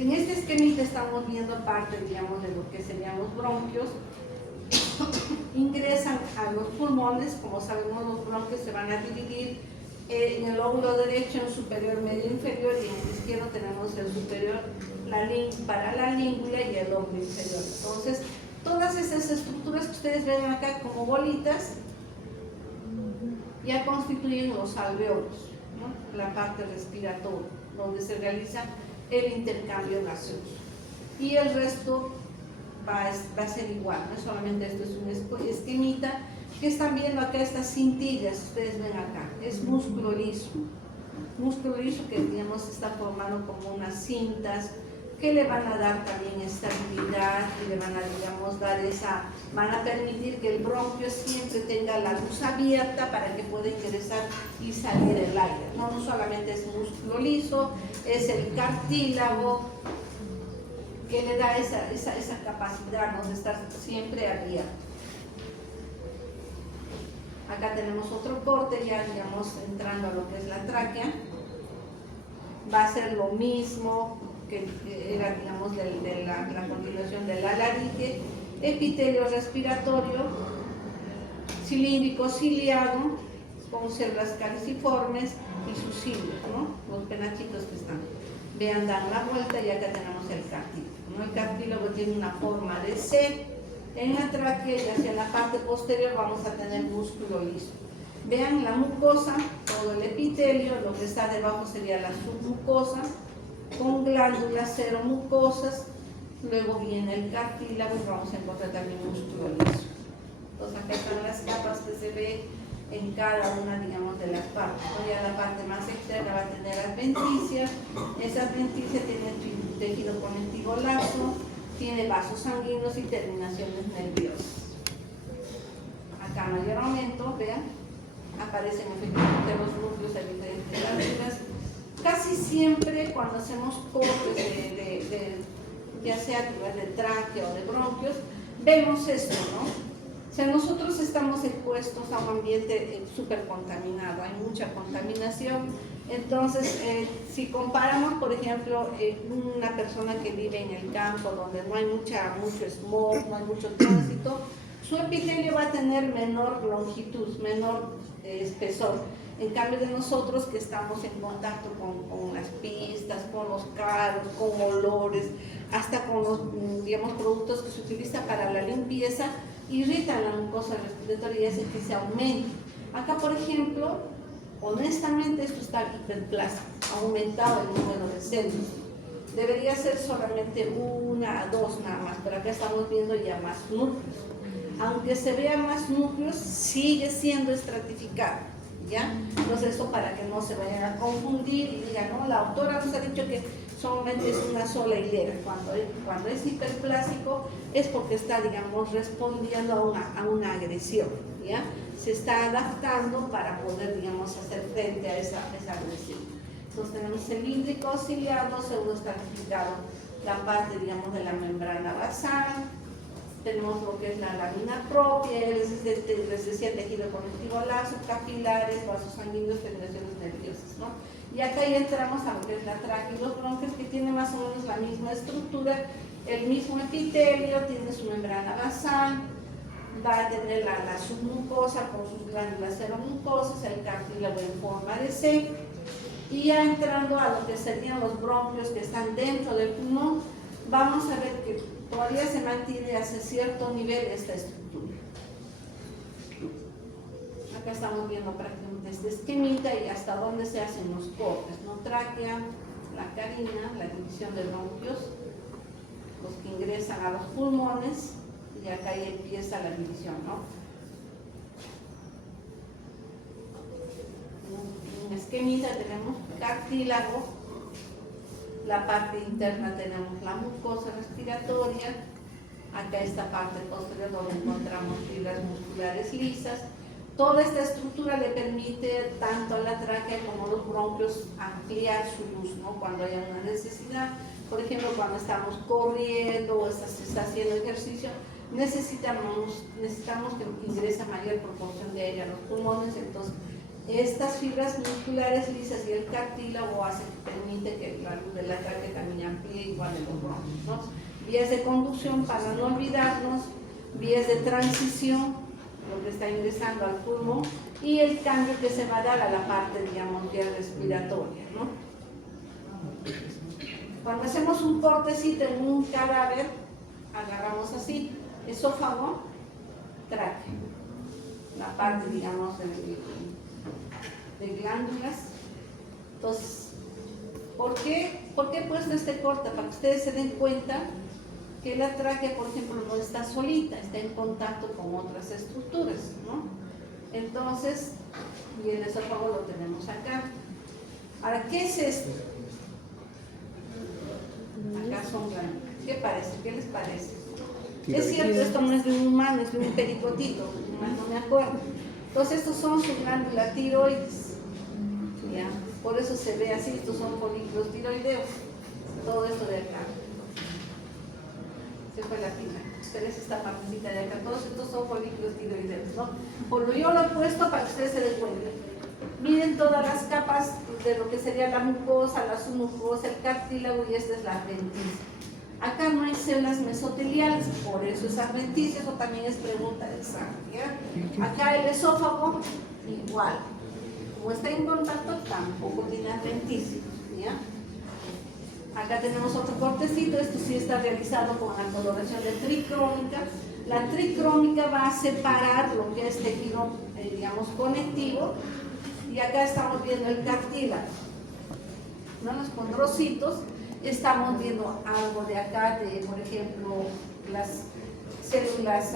En este esquemita estamos viendo parte, digamos, de lo que serían los bronquios. Ingresan a los pulmones, como sabemos los bronquios se van a dividir en el lóbulo derecho, en superior, medio, inferior, y en el izquierdo tenemos el superior para la língula y el lóbulo inferior. Entonces, todas esas estructuras que ustedes ven acá como bolitas ya constituyen los alvéolos, ¿no? La parte respiratoria, donde se realiza el intercambio gaseoso. Y el resto va a ser igual, no solamente esto es un esquemita que están viendo acá, estas cintillas, ustedes ven acá, es músculo liso que, digamos, está formado como unas cintas que le van a dar también estabilidad y le van a, digamos, van a permitir que el bronquio siempre tenga la luz abierta para que pueda ingresar y salir el aire. No solamente es músculo liso, es el cartílago que le da esa capacidad, ¿no?, de estar siempre abierto. Acá tenemos otro corte, ya, digamos, entrando a lo que es la tráquea. Va a ser lo mismo que era, digamos, de la continuación de la laringe. Epitelio respiratorio, cilíndrico ciliado, con células caliciformes y sus cilios, ¿no? Los penachitos que están. Vean, dan la vuelta y acá tenemos el cartílago, ¿no? El cartílago tiene una forma de C. En la tráquea y hacia la parte posterior vamos a tener músculo liso. Vean la mucosa, todo el epitelio, lo que está debajo sería la submucosa, con glándulas seromucosas. Luego viene el cartílago y vamos a encontrar también músculo liso. Entonces acá están las capas que se ve en cada una, digamos, de las partes. Ya la parte más externa va a tener adventicias. Esa adventicia tiene tejido conectivo laxo, tiene vasos sanguíneos y terminaciones nerviosas. Acá mayor aumento, vean, aparecen efectivamente los núcleos de diferentes glándulas. Casi siempre cuando hacemos cortes ya sea a nivel de tráquea o de bronquios, vemos esto, ¿no? O sea, nosotros estamos expuestos a un ambiente súper contaminado, hay mucha contaminación, Entonces, si comparamos, por ejemplo, una persona que vive en el campo, donde no hay mucho smog, no hay mucho tránsito, su epitelio va a tener menor longitud, menor espesor. En cambio de nosotros que estamos en contacto con las pistas, con los carros, con olores, hasta con los, digamos, productos que se utilizan para la limpieza, irritan la mucosa respiratoria y hace que se aumente. Acá, por ejemplo, honestamente esto está hiperplásico, ha aumentado el número de células. Debería ser solamente 1 a 2 nada más, pero acá estamos viendo ya más núcleos. Aunque se vean más núcleos, sigue siendo estratificado, ¿ya? Entonces eso para que no se vayan a confundir y digan, no, la autora nos ha dicho que solamente es una sola hilera. Cuando es hiperplásico es porque está, digamos, respondiendo a una agresión, ¿ya? Se está adaptando para poder, digamos, hacer frente a esa agresión. Entonces tenemos cilíndrico, ciliado, pseudoestratificado, la parte, digamos, de la membrana basal, tenemos lo que es la lámina propia, les decía tejido conectivo lazo, capilares, vasos sanguíneos, terminaciones nerviosas, ¿no? Y acá ya entramos a lo que es la tráquea y los bronquios, que tiene más o menos la misma estructura, el mismo epitelio, tiene su membrana basal, va a tener la submucosa con sus glándulas seromucosas, el cartílago en forma de C, y ya entrando a lo que serían los bronquios que están dentro del pulmón, vamos a ver que todavía se mantiene hasta cierto nivel esta estructura. Acá estamos viendo prácticamente este esquemita y hasta dónde se hacen los cortes, ¿no? Tráquea, la carina, la división de bronquios, los que ingresan a los pulmones, y acá ya empieza la división, ¿no? En esquemita tenemos cartílago, la parte interna tenemos la mucosa respiratoria, acá esta parte posterior donde encontramos fibras musculares lisas. Toda esta estructura le permite tanto a la tráquea como a los bronquios ampliar su luz, ¿no? Cuando haya una necesidad, por ejemplo, cuando estamos corriendo o se está haciendo ejercicio, necesitamos que ingrese mayor proporción de aire a los pulmones. Entonces estas fibras musculares lisas y el cartílago permite que la luz de la tráquea también amplíe igual en los bronquios, ¿no? Vías de conducción, para no olvidarnos, vías de transición, lo que está ingresando al pulmón, y el cambio que se va a dar a la parte, digamos, ya respiratoria, ¿no? Cuando hacemos un cortecito en un cadáver, agarramos así, esófago, tráquea, la parte, digamos, de glándulas. Entonces, ¿por qué he puesto este corte? Para que ustedes se den cuenta que la tráquea, por ejemplo, no está solita, está en contacto con otras estructuras, ¿no? Entonces, y el esófago lo tenemos acá. Ahora, ¿qué es esto? Acá son glándulas. ¿Qué parece? ¿Qué les parece? Es cierto, esto no es de un humano, es de un pericotito, no me acuerdo. Entonces, estos son sus glándulas tiroides. ¿Ya? Por eso se ve así, estos son folículos tiroideos. Todo esto de acá. Se fue la pila. Ustedes esta partecita de acá, todos estos son folículos tiroideos, ¿no? Por lo yo lo he puesto para que ustedes se den cuenta. Miren todas las capas de lo que sería la mucosa, la submucosa, el cartílago, y esta es la adventicia. Acá no hay células mesoteliales, por eso es adventicia, eso también es pregunta de examen, ¿ya? Acá el esófago, igual. Como está en contacto, tampoco tiene adventicia, ¿ya? Acá tenemos otro cortecito, esto sí está realizado con la coloración de tricrónica. La tricrónica va a separar lo que es tejido, digamos, conectivo, y acá estamos viendo el cartílago, ¿no? Los condrocitos, estamos viendo algo de acá, de, por ejemplo, las células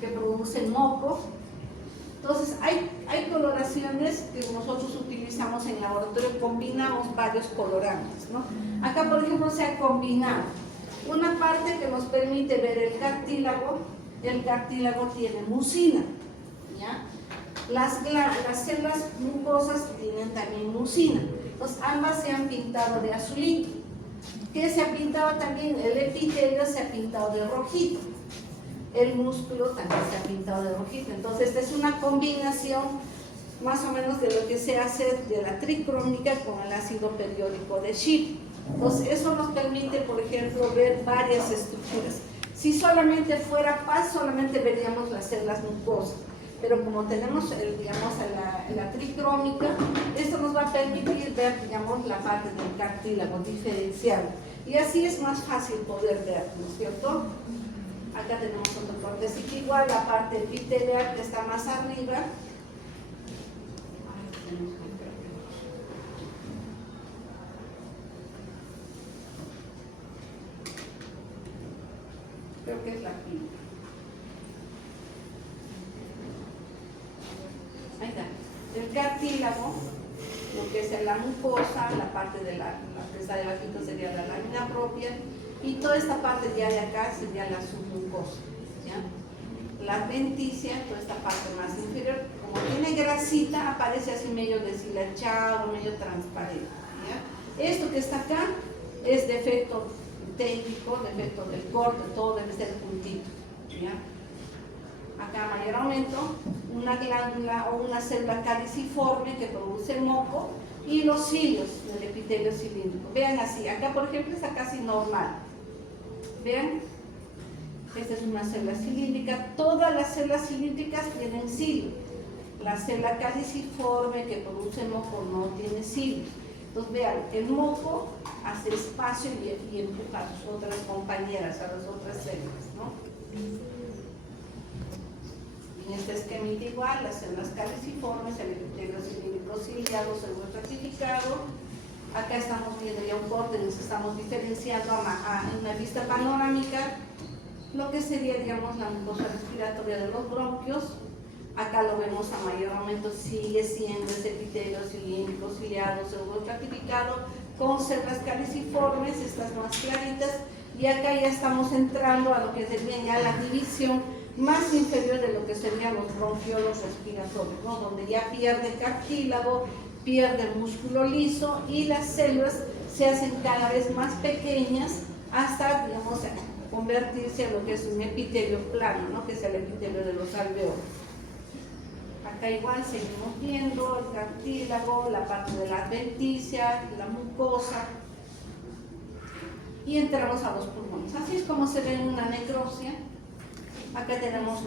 que producen moco. Entonces, hay coloraciones que nosotros utilizamos en laboratorio, combinamos varios colorantes, ¿no? Acá, por ejemplo, se ha combinado una parte que nos permite ver el cartílago tiene mucina, ¿ya? Las células mucosas tienen también mucina. Entonces, ambas se han pintado de azulito. ¿Qué se ha pintado también? El epitelio se ha pintado de rojito. El músculo también se ha pintado de rojito. Entonces, esta es una combinación más o menos de lo que se hace de la tricrónica con el ácido periódico de Schiff. Entonces, eso nos permite, por ejemplo, ver varias estructuras. Si solamente fuera paz, solamente veríamos las células mucosas, pero como tenemos, digamos, la tricrónica, esto nos va a permitir ver, digamos, la parte del cartílago diferencial. Y así es más fácil poder ver, ¿no es cierto? Acá tenemos otro corte, así que igual la parte epitelial que está más arriba. Creo que es la quinta. Ahí está. El cartílago, lo que es la mucosa, la parte de la que está debajito sería la lámina propia, y toda esta parte ya de acá sería la submucosa, ¿ya? La adventicia, toda esta parte más inferior, como tiene grasita, aparece así medio deshilachado, medio transparente, ¿ya? Esto que está acá es defecto técnico, defecto del corte, todo debe ser puntito, ¿ya? Acá mayor aumento, una glándula o una célula caliciforme que produce moco y los cilios del epitelio cilíndrico. Vean así, acá por ejemplo está casi normal. Vean, esta es una célula cilíndrica, todas las células cilíndricas tienen cilios. La célula caliciforme que produce moco no tiene cilios. Entonces vean, el moco hace espacio y empuja a sus otras compañeras, a las otras células, ¿no? En este esquemita igual, las células caliciformes, el epitelio cilíndrico ciliado, seguro estratificado. Acá estamos viendo ya un corte, nos estamos diferenciando en una vista panorámica lo que sería, digamos, la mucosa respiratoria de los bronquios. Acá lo vemos a mayor aumento, sigue siendo ese epitelio cilíndrico ciliado, seguro estratificado, con células caliciformes, estas más claritas, y acá ya estamos entrando a lo que sería ya la división más inferior de lo que serían los bronquiolos respiratorios, ¿no? Donde ya pierde cartílago, pierde el músculo liso y las células se hacen cada vez más pequeñas hasta, digamos, convertirse en lo que es un epitelio plano, ¿no? Que es el epitelio de los alveolos. Acá igual seguimos viendo el cartílago, la parte de la adventicia, la mucosa, y entramos a los pulmones. Así es como se ve en una necropsia. Acá tenemos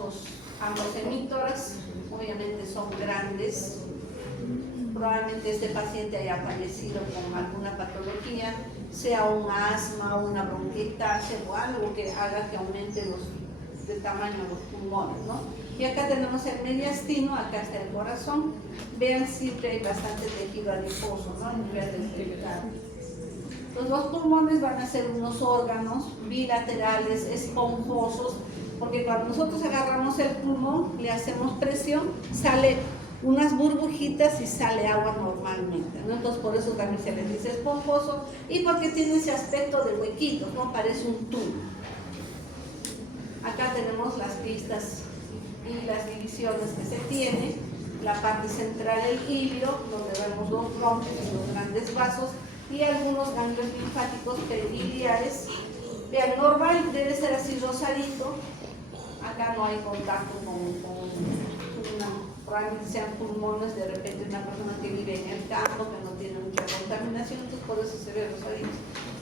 ambos hemítoras, obviamente son grandes. Probablemente este paciente haya fallecido con alguna patología, sea un asma, una bronquiectasia o algo que haga que aumente de tamaño los pulmones, ¿no? Y acá tenemos el mediastino, acá está el corazón. Vean, siempre hay bastante tejido adiposo, ¿no? En nivel del Entonces, los pulmones van a ser unos órganos bilaterales, esponjosos, porque cuando nosotros agarramos el pulmón, le hacemos presión, sale unas burbujitas y sale agua normalmente, ¿no? Entonces por eso también se les dice esponjoso, y porque tiene ese aspecto de huequitos, ¿no? Parece un tubo. Acá tenemos las pistas y las divisiones que se tiene. La parte central del ilio, donde vemos los bronquios y los grandes vasos, y algunos ganglios linfáticos periliares. Vean, normal debe ser así rosadito. Acá no hay contacto probablemente sean pulmones de repente una persona que vive en el campo, que no tiene mucha contaminación, entonces por eso se ve rosadito.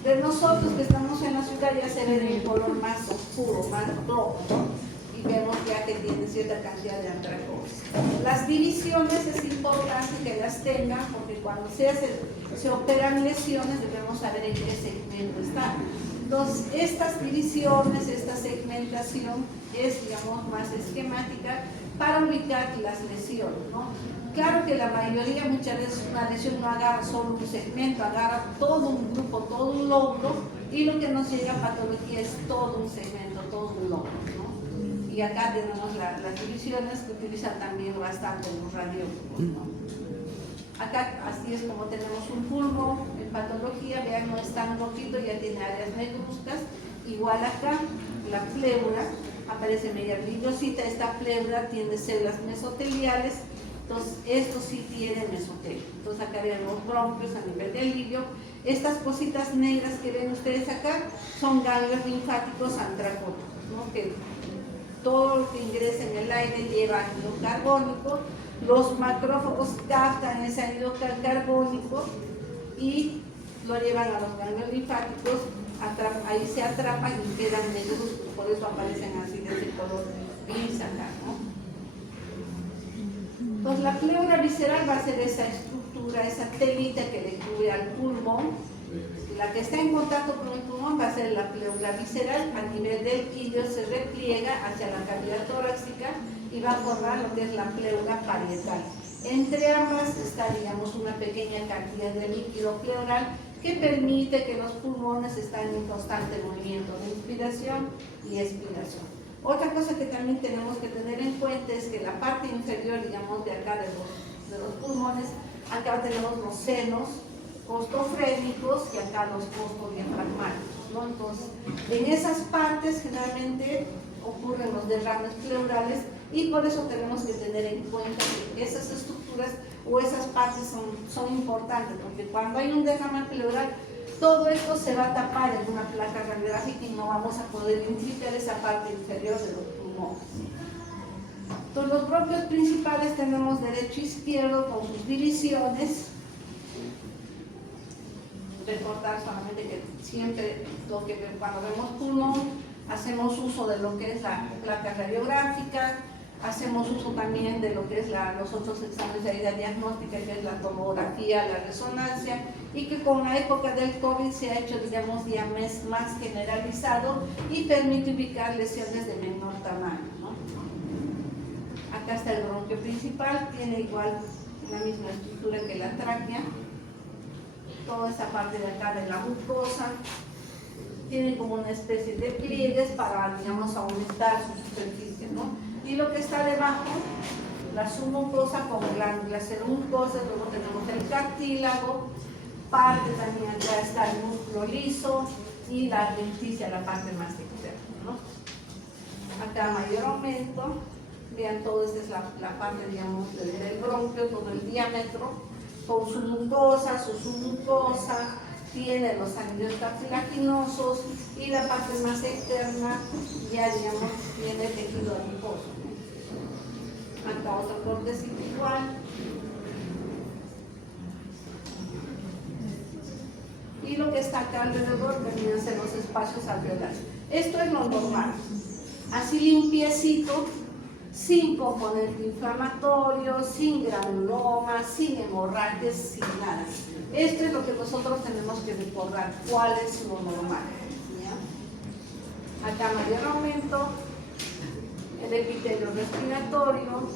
De nosotros que estamos en la ciudad ya se ve de un color más oscuro, más rojo, ¿no? Y vemos ya que tiene cierta cantidad de antracosis. Las divisiones es importante que las tengan, porque cuando se operan lesiones debemos saber en qué segmento están. Entonces, estas divisiones, esta segmentación es, digamos, más esquemática para ubicar las lesiones, ¿no? Claro que la mayoría, muchas veces una lesión no agarra solo un segmento, agarra todo un grupo, todo un lóbulo, y lo que nos llega a patología es todo un segmento, todo un lóbulo, ¿no? Y acá tenemos las divisiones que utilizan también bastante los radiólogos, ¿no? Acá así es como tenemos un pulmón en patología, vean, no es tan rojito, ya tiene áreas negruzcas. Igual acá, la pleura, aparece media brillosita, esta pleura tiene células mesoteliales, entonces esto sí tiene mesotelio. Entonces acá ven los bronquios a nivel del ilio. Estas cositas negras que ven ustedes acá son ganglios linfáticos antracóticos, ¿no? Que todo lo que ingresa en el aire lleva ácido carbónico, Los macrófagos captan ese anhídrido carbónico y lo llevan a los ganglios linfáticos, ahí se atrapan y quedan negros, por eso aparecen así de ese color gris acá, ¿no? Pues la pleura visceral va a ser esa estructura, esa telita que le cubre al pulmón. La que está en contacto con el pulmón va a ser la pleura visceral. A nivel del quillo se repliega hacia la cavidad torácica y va a formar lo que es la pleura parietal. Entre ambas está, digamos, una pequeña cantidad de líquido pleural que permite que los pulmones estén en constante movimiento de inspiración y expiración. Otra cosa que también tenemos que tener en cuenta es que la parte inferior, digamos, de acá de los pulmones, acá tenemos los senos costofrénicos y acá los costodiafragmáticos, ¿no? Entonces, en esas partes generalmente ocurren los derrames pleurales y por eso tenemos que tener en cuenta que esas estructuras o esas partes son importantes, porque cuando hay un derrame pleural, todo esto se va a tapar en una placa radiográfica y no vamos a poder identificar esa parte inferior de los pulmones. Entonces, los bronquios principales tenemos derecho e izquierdo con sus divisiones. Recordar solamente que siempre cuando vemos pulmón hacemos uso de lo que es la placa radiográfica, hacemos uso también de lo que es los otros exámenes de ayuda diagnóstica, que es la tomografía, la resonancia, y que con la época del COVID se ha hecho, digamos, ya más generalizado y permite ubicar lesiones de menor tamaño, ¿no? Acá está el bronquio principal, tiene igual la misma estructura que la tráquea. Toda esa parte de acá de la mucosa tiene como una especie de pliegues para, digamos, aumentar su superficie, ¿no? Y lo que está debajo, la submucosa con glándulas seromucosas, luego tenemos el cartílago, parte también acá está el músculo liso y la adventicia, la parte más externa, ¿no? Acá mayor aumento, vean, todo esta es la parte, digamos, del bronquio, todo el diámetro, con su mucosa, su submucosa, tiene los anillos cartilaginosos y la parte más externa ya, digamos, tiene tejido adiposo. Acá otro cortecito igual. Y lo que está acá alrededor vendrían a ser los espacios alveolares. Esto es lo normal. Así limpiecito, sin componente inflamatorio, sin granulomas, sin hemorragias, sin nada. Esto es lo que nosotros tenemos que recordar, cuál es lo normal, ¿ya? Acá mayor aumento, el epitelio respiratorio,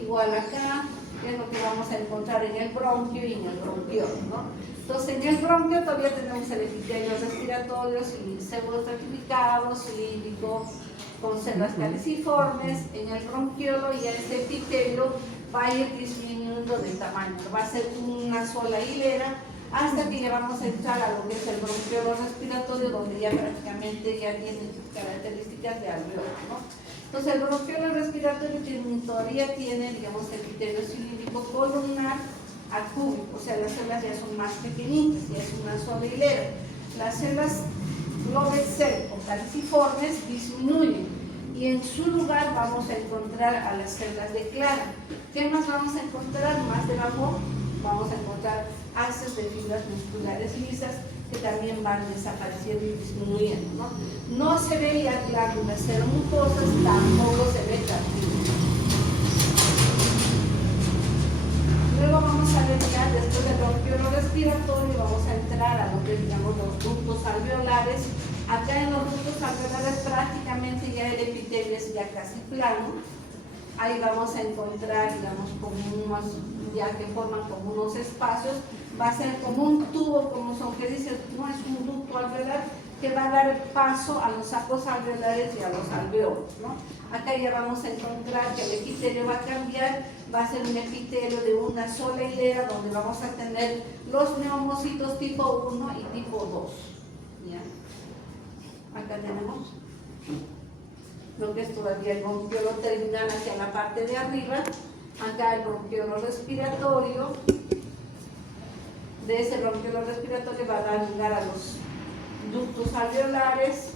igual acá, es lo que vamos a encontrar en el bronquio y en el bronquiolo, ¿no? Entonces, en el bronquio todavía tenemos el epitelio respiratorio, pseudoestratificado, cilíndrico, con células caliciformes. En el bronquiolo ya este epitelio va a ir disminuyendo de tamaño, va a ser una sola hilera hasta que ya vamos a entrar a lo que es el bronquiolo respiratorio, donde ya prácticamente ya tiene características de alveolo, ¿no? Entonces, el bronquiolo respiratorio todavía tiene, digamos, el epitelio cilíndrico columnar acúbico, o sea, las células ya son más pequeñitas, ya es una sola hilera. Las células Lobet cell o caliciformes disminuyen y en su lugar vamos a encontrar a las células de Clara. ¿Qué más vamos a encontrar? Más debajo vamos a encontrar haces de fibras musculares lisas que también van desapareciendo y disminuyendo, ¿no? No se ve ya glándulas seromucosas, tampoco se ve cartílago. Luego vamos a ver ya, después del bronquiolo respiratorio, vamos a entrar a lo que digamos los ductos alveolares. Acá en los ductos alveolares prácticamente ya el epitelio es ya casi plano. Ahí vamos a encontrar, digamos, como unos, ya que forman como unos espacios. Va a ser como un tubo, como son que dicen, no es un ducto alveolar, que va a dar paso a los sacos alveolares y a los alveolos, ¿no? Acá ya vamos a encontrar que el epitelio va a cambiar, va a ser un epitelio de una sola hilera donde vamos a tener los neumocitos tipo 1 y tipo 2. ¿Ya? Acá tenemos lo que es todavía el bronquiolo terminal hacia la parte de arriba. Acá el bronquiolo respiratorio. De ese bronquiolo respiratorio va a dar lugar a los ductos alveolares,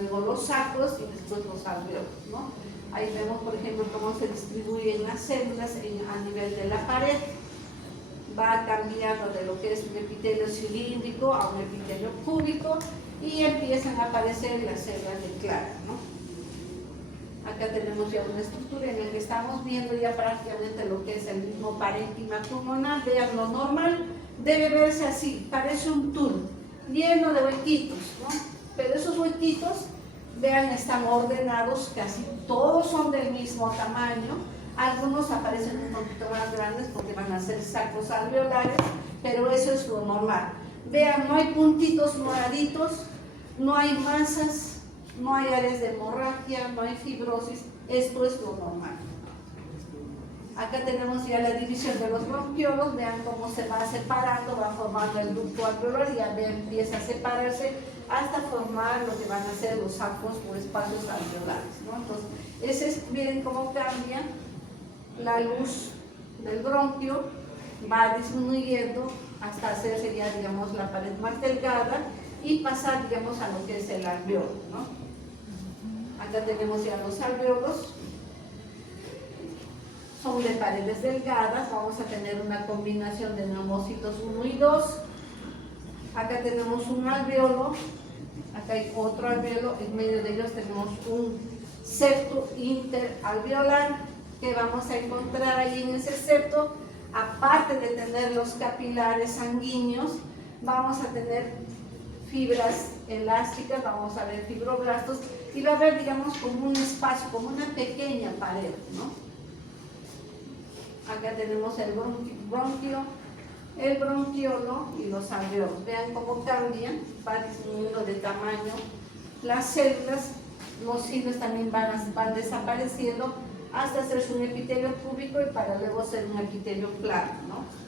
luego los sacos y después los alveolos, ¿no? Ahí vemos, por ejemplo, cómo se distribuyen las células a nivel de la pared. Va cambiando de lo que es un epitelio cilíndrico a un epitelio cúbico y empiezan a aparecer las células de Clara, ¿no? Acá tenemos ya una estructura en la que estamos viendo ya prácticamente lo que es el mismo parénquima pulmonar. Vean, lo normal debe verse así, parece un tubo lleno de huequitos, ¿no? Pero esos huequitos, vean, están ordenados, casi todos son del mismo tamaño. Algunos aparecen un poquito más grandes porque van a ser sacos alveolares, pero eso es lo normal. Vean, no hay puntitos moraditos, no hay masas, no hay áreas de hemorragia, no hay fibrosis. Esto es lo normal. Acá tenemos ya la división de los bronquiolos. Vean cómo se va separando, va formando el ducto alveolar y ya empieza a separarse hasta formar lo que van a ser los sacos o espacios alveolares, ¿no? Entonces, miren cómo cambia la luz del bronquio, va disminuyendo hasta hacerse ya, digamos, la pared más delgada y pasar, digamos, a lo que es el alveolo, ¿no? Acá tenemos ya los alveolos, son de paredes delgadas. Vamos a tener una combinación de neumocitos 1 y 2. Acá tenemos un alveolo, acá hay otro alveolo, en medio de ellos tenemos un septo interalveolar que vamos a encontrar ahí en ese septo. Aparte de tener los capilares sanguíneos, vamos a tener fibras elásticas, vamos a ver fibroblastos y va a haber, digamos, como un espacio, como una pequeña pared, ¿no? Acá tenemos el bronquio, el bronquiolo y los alveolos. Vean cómo cambian, va disminuyendo de tamaño las células, los hilos también van desapareciendo hasta hacerse un epitelio cúbico y para luego ser un epitelio plano, ¿no?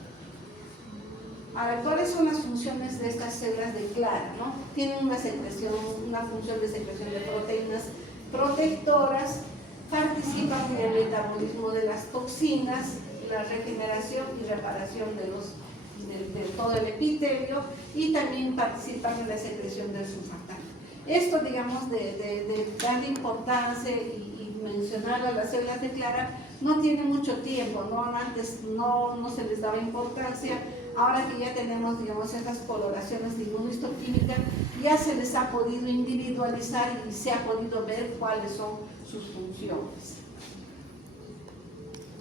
Ahora, ¿cuáles son las funciones de estas células de Clara, ¿no? Tienen una función de secreción de proteínas protectoras, participan en el metabolismo de las toxinas, la regeneración y reparación de todo el epitelio y también participan en la secreción del surfactante. Esto, digamos, de darle importancia y mencionar a las células de Clara no tiene mucho tiempo, ¿no? Antes no se les daba importancia. Ahora que ya tenemos, digamos, estas coloraciones de inmunohistoquímica, ya se les ha podido individualizar y se ha podido ver cuáles son sus funciones.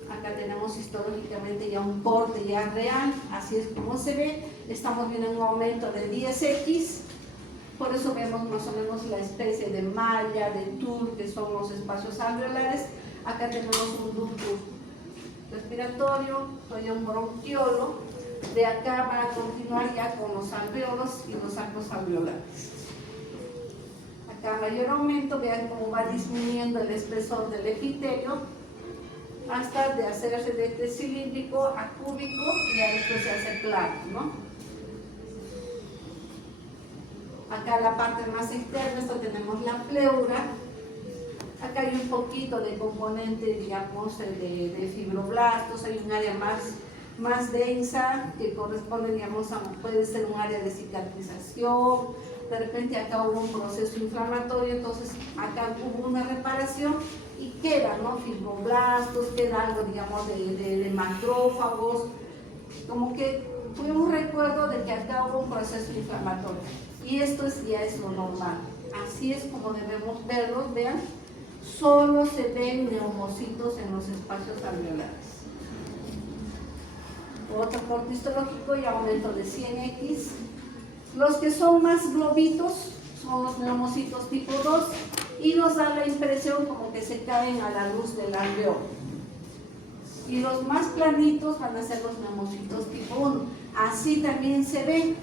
Acá tenemos histológicamente ya un corte ya real, así es como se ve. Estamos viendo un aumento de 10x, por eso vemos más o menos la especie de malla, de tul, que son los espacios alveolares. Acá tenemos un ducto respiratorio, hay un bronquiolo. De acá va a continuar ya con los alveolos y los sacos alveolares. Acá mayor aumento, vean cómo va disminuyendo el espesor del epitelio hasta de hacerse de este cilíndrico a cúbico y ya después se hace plano, ¿no? Acá la parte más externa, esto tenemos la pleura. Acá hay un poquito de componente, digamos, de fibroblastos, hay un área más densa que corresponde, digamos, puede ser un área de cicatrización. De repente acá hubo un proceso inflamatorio, entonces acá hubo una reparación y queda, ¿no? Fibroblastos, queda algo, digamos, de macrófagos, como que fue un recuerdo de que acá hubo un proceso inflamatorio y esto ya es lo normal. Así es como debemos verlos. Vean, solo se ven neumocitos en los espacios alveolares. Otro corte histológico y aumento de 100x. Los que son más globitos son los neumocitos tipo 2 y nos da la impresión como que se caen a la luz del alveolo. Y los más planitos van a ser los neumocitos tipo 1. Así también se ve,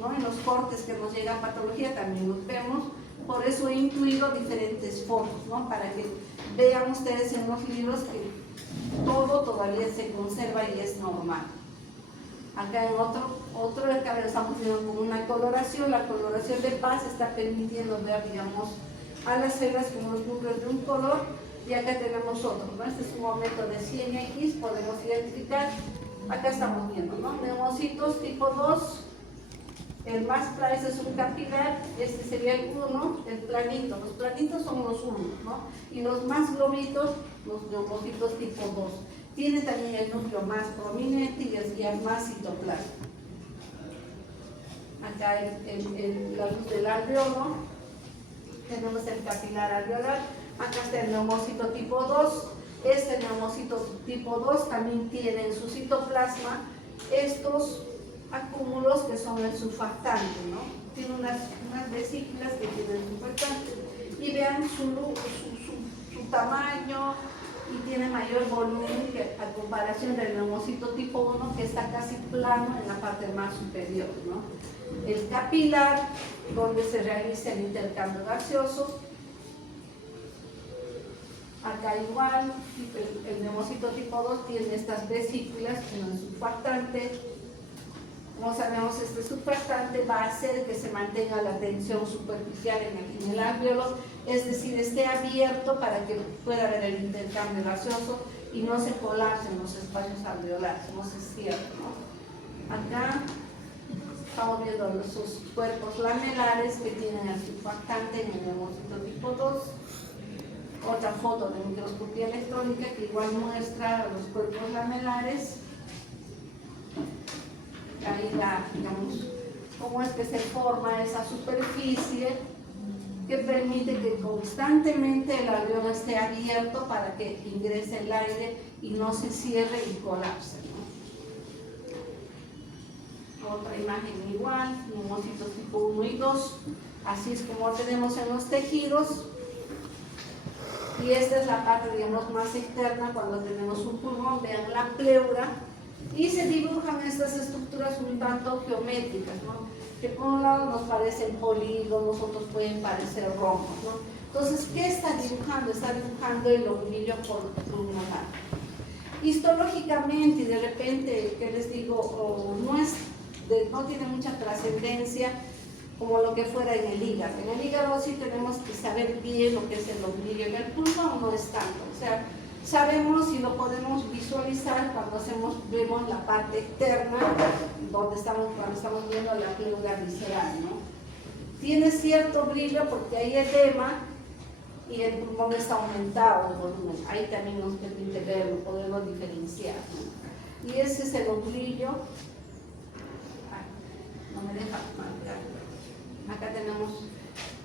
¿no? En los cortes que nos llega a patología también los vemos. Por eso he incluido diferentes fotos, ¿no? Para que vean ustedes en los libros que todo todavía se conserva y es normal. Acá en otro acá estamos viendo con una coloración. La coloración de paz está permitiendo ver, digamos, a las células con los núcleos de un color. Y acá tenemos otro, ¿no? Este es un aumento de 100x, podemos identificar. Acá estamos viendo, ¿no? Neumocitos tipo 2 El más plano, este es un capilar, este sería el 1, el planito. Los planitos son los 1, ¿no? Y los más globitos, los neumocitos tipo 2. Tiene también el núcleo más prominente y es ya más citoplasma. Acá la luz del alveolo, tenemos el capilar alveolar. Acá está el neumocito tipo 2. Este neumocito tipo 2 también tiene en su citoplasma estos acúmulos que son el surfactante, ¿no? Tiene unas vesículas que tienen surfactante. Y vean su tamaño, y tiene mayor volumen que a comparación del neumocito tipo 1, que está casi plano en la parte más superior, ¿no? El capilar, donde se realiza el intercambio gaseoso. Acá igual, el neumocito tipo 2 tiene estas vesículas en el surfactante. Como sabemos, este surfactante va a hacer que se mantenga la tensión superficial en el alveolo, es decir, esté abierto para que pueda haber el intercambio gaseoso y no se colapse en los espacios alveolares, no se cierre, ¿no? Acá estamos viendo sus cuerpos lamelares que tienen el surfactante en el neumocito tipo 2. Otra foto de microscopía electrónica que igual muestra los cuerpos lamelares. Ahí digamos, cómo es que se forma esa superficie que permite que constantemente el alveolo esté abierto para que ingrese el aire y no se cierre y colapse, ¿no? Otra imagen igual, neumocitos tipo 1 y 2, así es como tenemos en los tejidos. Y esta es la parte, digamos, más externa cuando tenemos un pulmón. Vean la pleura y se dibujan estas estructuras un tanto geométricas, ¿no? Que por un lado nos parecen polígonos, otros pueden parecer rombos, ¿no? Entonces, ¿qué está dibujando? Está dibujando el lobulillo pulmonar. Histológicamente, y de repente, ¿qué les digo? No tiene mucha trascendencia como lo que fuera en el hígado. En el hígado sí tenemos que saber bien lo que es el lobulillo. En el pulmón no es tanto. O sea, sabemos y lo podemos visualizar cuando vemos la parte externa, cuando estamos viendo la pleura visceral, ¿no? Tiene cierto brillo porque hay edema y el pulmón está aumentado el volumen. Ahí también nos permite verlo, poderlo diferenciar, ¿no? Y ese es el lobulillo. No me deja marcar. Acá tenemos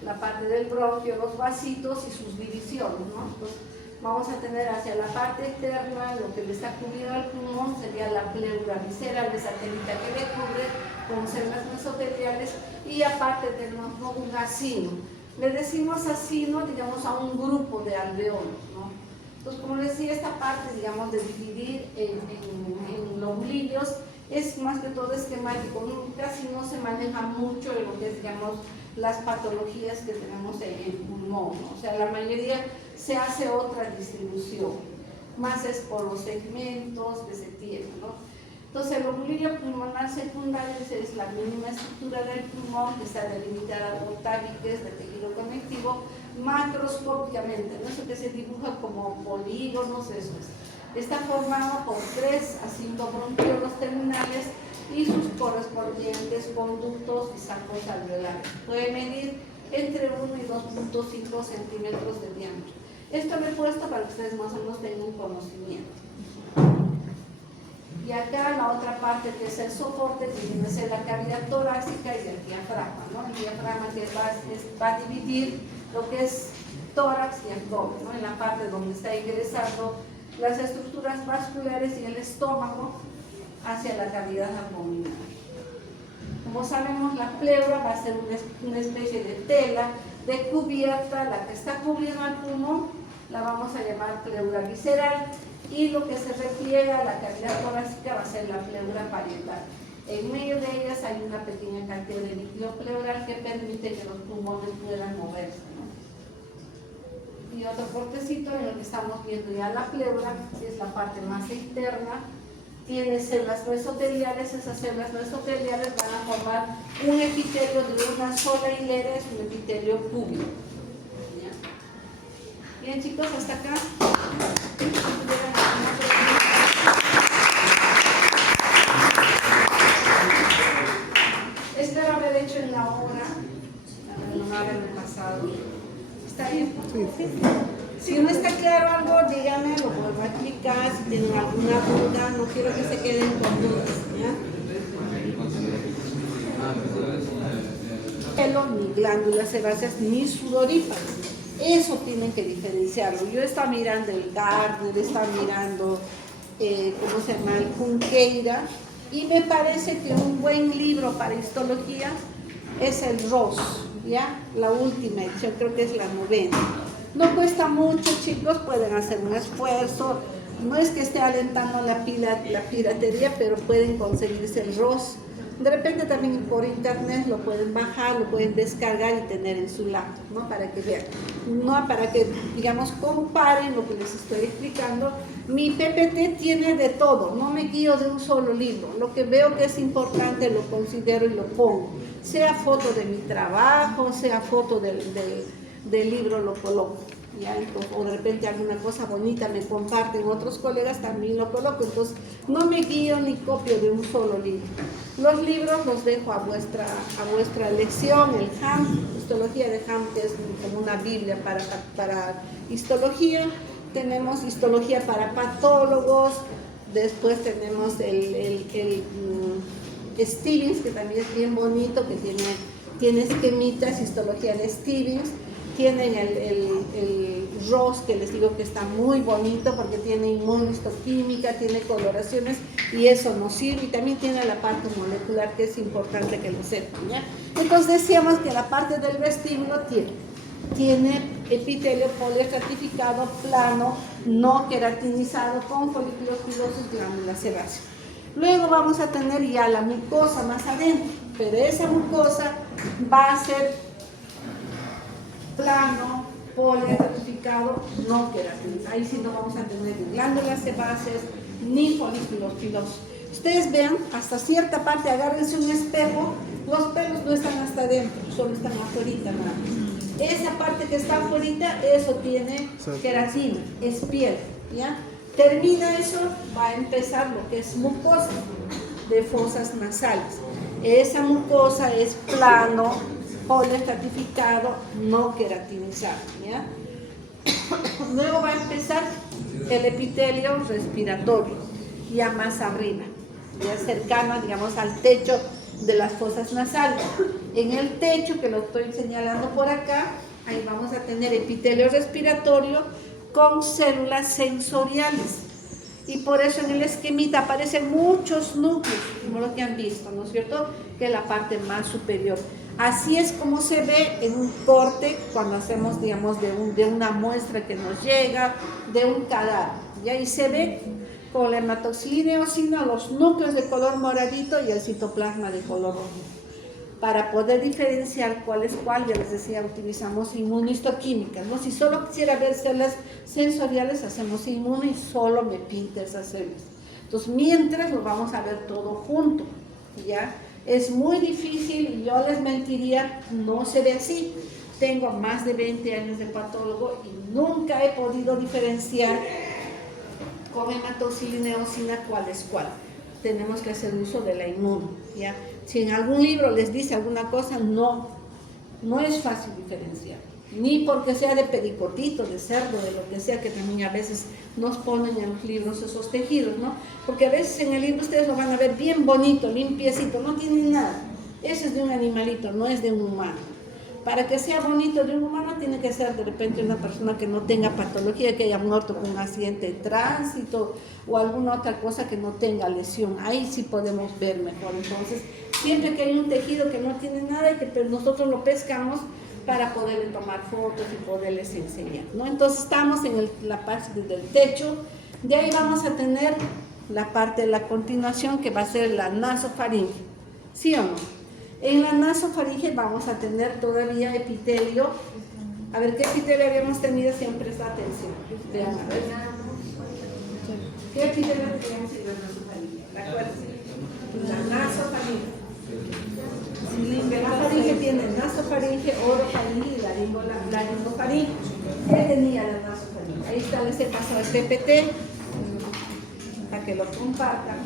la parte del bronquio, los vasitos y sus divisiones, ¿no? Entonces, vamos a tener hacia la parte externa, lo que le está cubriendo al pulmón sería la pleura visceral, esa telita que le cubre con células mesoteliales, y aparte tenemos, ¿no?, un acino. Le decimos acino, digamos, a un grupo de alveolos, ¿no? Entonces, como les decía, esta parte, digamos, de dividir en lobulillos es más que todo esquemático, casi no se maneja mucho en lo que es, digamos, las patologías que tenemos en el pulmón, ¿no? O sea, la mayoría se hace otra distribución, más es por los segmentos que se tienen, ¿no? Entonces, el lobulillo pulmonar secundario es la mínima estructura del pulmón que está delimitada por tabiques de tejido conectivo macroscópicamente, ¿no? Eso que se dibuja como polígonos, eso es. Está formado por 3 acinobronquiolos terminales y sus correspondientes conductos y sacos alveolares. Puede medir entre 1 y 2.5 centímetros de diámetro. Esto lo he puesto para que ustedes más o menos tengan conocimiento. Y acá la otra parte que es el soporte, que viene a ser la cavidad torácica y el diafragma, ¿no? El diafragma que va a dividir lo que es tórax y abdomen, ¿no? En la parte donde está ingresando las estructuras vasculares y el estómago hacia la cavidad abdominal. Como sabemos, la pleura va a ser una especie de tela de cubierta, la que está cubriendo al pulmón la vamos a llamar pleura visceral, y lo que se repliega a la cavidad torácica va a ser la pleura parietal. En medio de ellas hay una pequeña cantidad de líquido pleural que permite que los pulmones puedan moverse, ¿no? Y otro cortecito en el que estamos viendo ya la pleura, que es la parte más interna, tiene células mesoteliales. Esas células mesoteliales van a formar un epitelio de una sola hilera, es un epitelio púbico. Bien, chicos, hasta acá. Espero haber no quiero que se queden con dudas, ¿ya? Pelo, ni glándulas sebáceas, ni sudoríparas. Eso tienen que diferenciarlo. Yo estaba mirando el Gardner, estaba mirando, ¿cómo se llama? El Junqueira, y me parece que un buen libro para histología es el Ross, ¿ya? La última edición, creo que es la 9ª. No cuesta mucho, chicos, pueden hacer un esfuerzo. No es que esté alentando la piratería, pero pueden conseguirse el Ross. De repente también por internet lo pueden bajar, lo pueden descargar y tener en su laptop, ¿no? Para que vean, no para que, digamos, comparen lo que les estoy explicando. Mi PPT tiene de todo, no me guío de un solo libro. Lo que veo que es importante lo considero y lo pongo. Sea foto de mi trabajo, sea foto del libro, lo coloco. ¿Ya? Entonces, o de repente alguna cosa bonita me comparten otros colegas, también lo coloco. Entonces no me guío ni copio de un solo libro. Los libros los dejo a vuestra elección. El HAM, histología de HAM, que es como una biblia para histología. Tenemos histología para patólogos. Después tenemos el Stevens, que también es bien bonito, que tiene esquemitas, histología de Stevens. Tienen el Ross, que les digo que está muy bonito porque tiene inmunohistoquímica, tiene coloraciones y eso nos sirve. Y también tiene la parte molecular, que es importante que lo sepan, ¿ya? Entonces decíamos que la parte del vestíbulo tiene epitelio poliestratificado, plano, no queratinizado, con folículos pilosos, glándulas sebáceas. Luego vamos a tener ya la mucosa más adentro, pero esa mucosa va a ser plano, poliestratificado, no queratinizado. Ahí sí no vamos a tener ni glándulas sebáceas ni folículos pilosos. Ustedes vean, hasta cierta parte, agárrense un espejo, los pelos no están hasta adentro, solo están afuera nada más. Esa parte que está afuera, eso tiene queratina, es piel, ¿ya? Termina eso, va a empezar lo que es mucosa de fosas nasales. Esa mucosa es plano, poliestratificado, no queratinizado, ¿ya? Luego va a empezar el epitelio respiratorio, ya más arriba, ya cercano, digamos, al techo de las fosas nasales. En el techo, que lo estoy señalando por acá, ahí vamos a tener epitelio respiratorio con células sensoriales. Y por eso en el esquemita aparecen muchos núcleos, como lo que han visto, ¿no es cierto? Que es la parte más superior. Así es como se ve en un corte cuando hacemos, digamos, de una muestra que nos llega, de un cadáver. Y ahí se ve con la hematoxilina y eosina los núcleos de color moradito y el citoplasma de color rojo. Para poder diferenciar cuál es cuál, ya les decía, utilizamos inmunohistoquímica, ¿no? Si solo quisiera ver células sensoriales, hacemos inmuno y solo me pinta esas células. Entonces, mientras lo vamos a ver todo junto, ¿ya? Es muy difícil, y yo les mentiría, no se ve así. Tengo más de 20 años de patólogo y nunca he podido diferenciar con hematoxilina y eosina cuál es cuál. Tenemos que hacer uso de la inmuno, ¿ya? Si en algún libro les dice alguna cosa, no es fácil diferenciar. Ni porque sea de pericotito, de cerdo, de lo que sea, que también a veces nos ponen en los libros esos tejidos, ¿no? Porque a veces en el libro ustedes lo van a ver bien bonito, limpiecito, no tiene nada. Ese es de un animalito, no es de un humano. Para que sea bonito de un humano tiene que ser de repente una persona que no tenga patología, que haya muerto con un accidente de tránsito o alguna otra cosa que no tenga lesión. Ahí sí podemos ver mejor. Entonces, siempre que hay un tejido que no tiene nada y que nosotros lo pescamos para poderle tomar fotos y poderles enseñar, ¿no? Entonces estamos en la parte del techo. De ahí vamos a tener la parte de la continuación, que va a ser la nasofaringe, ¿sí o no? En la nasofaringe vamos a tener todavía epitelio. A ver, ¿qué epitelio habíamos tenido? Siempre esta atención. Vean, a ver. ¿Qué epitelio teníamos en la nasofaringe? Recuerden. La nasofaringe. La faringe tiene nasofaringe, orofaringe y laringofaringe. ¿Qué tenía la nasofaringe? Ahí está, les he pasado el PPT para que lo compartan.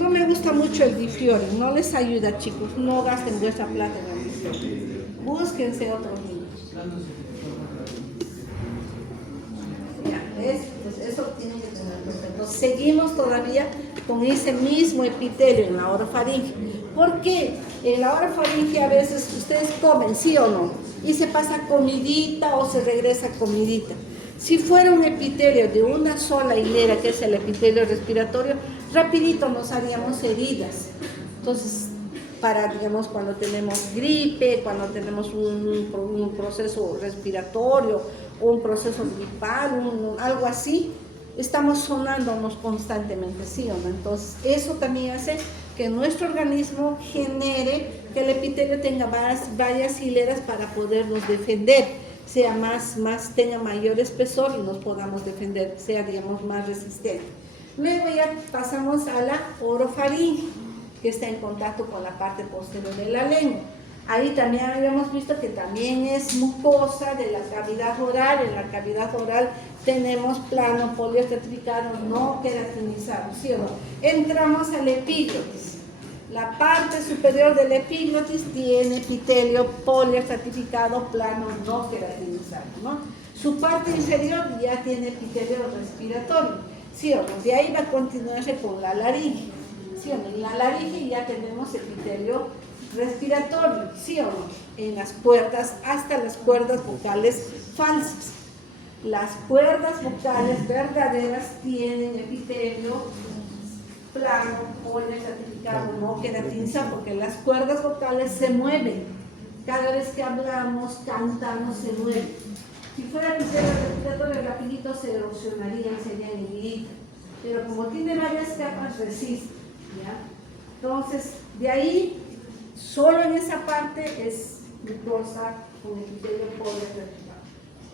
No me gusta mucho el Difriori, no les ayuda, chicos, no gasten vuestra plata en el Difriori. Búsquense otros libros. Ya, ¿ves? Entonces eso tienen que tener presente. Entonces seguimos todavía con ese mismo epitelio en la orofaringe. ¿Por qué? En la orofaringe a veces ustedes comen, ¿sí o no? Y se pasa comidita o se regresa comidita. Si fuera un epitelio de una sola hilera, que es el epitelio respiratorio, rapidito nos haríamos heridas. Entonces, para, digamos, cuando tenemos gripe, cuando tenemos un proceso respiratorio, o un proceso gripal, algo así, estamos sonándonos constantemente, ¿sí o no? Entonces, eso también hace que nuestro organismo genere que el epitelio tenga varias hileras para podernos defender, tenga mayor espesor y nos podamos defender, sea, digamos, más resistente. Luego ya pasamos a la orofaringe, que está en contacto con la parte posterior de la lengua. Ahí también habíamos visto que también es mucosa de la cavidad oral. En la cavidad oral tenemos plano polioestratificado no queratinizado, ¿sí o no? Entramos al epiglotis. La parte superior del epiglotis tiene epitelio polioestratificado plano no queratinizado, ¿no? Su parte inferior ya tiene epitelio respiratorio, ¿sí o no? De ahí va a continuarse con la laringe, ¿sí o no? En la laringe ya tenemos epitelio respiratorio, ¿sí o no? En las cuerdas, hasta las cuerdas vocales falsas. Las cuerdas vocales verdaderas tienen epitelio plano, polioestratificado, no queratinizado, porque las cuerdas vocales se mueven. Cada vez que hablamos, cantamos, se mueven. Si fuera epitelio respiratorio, rapidito se erosionarían, serían heridas. Pero como tiene varias capas, resiste, ¿ya? Entonces, de ahí, solo en esa parte es mucosa con epitelio polioestratificado.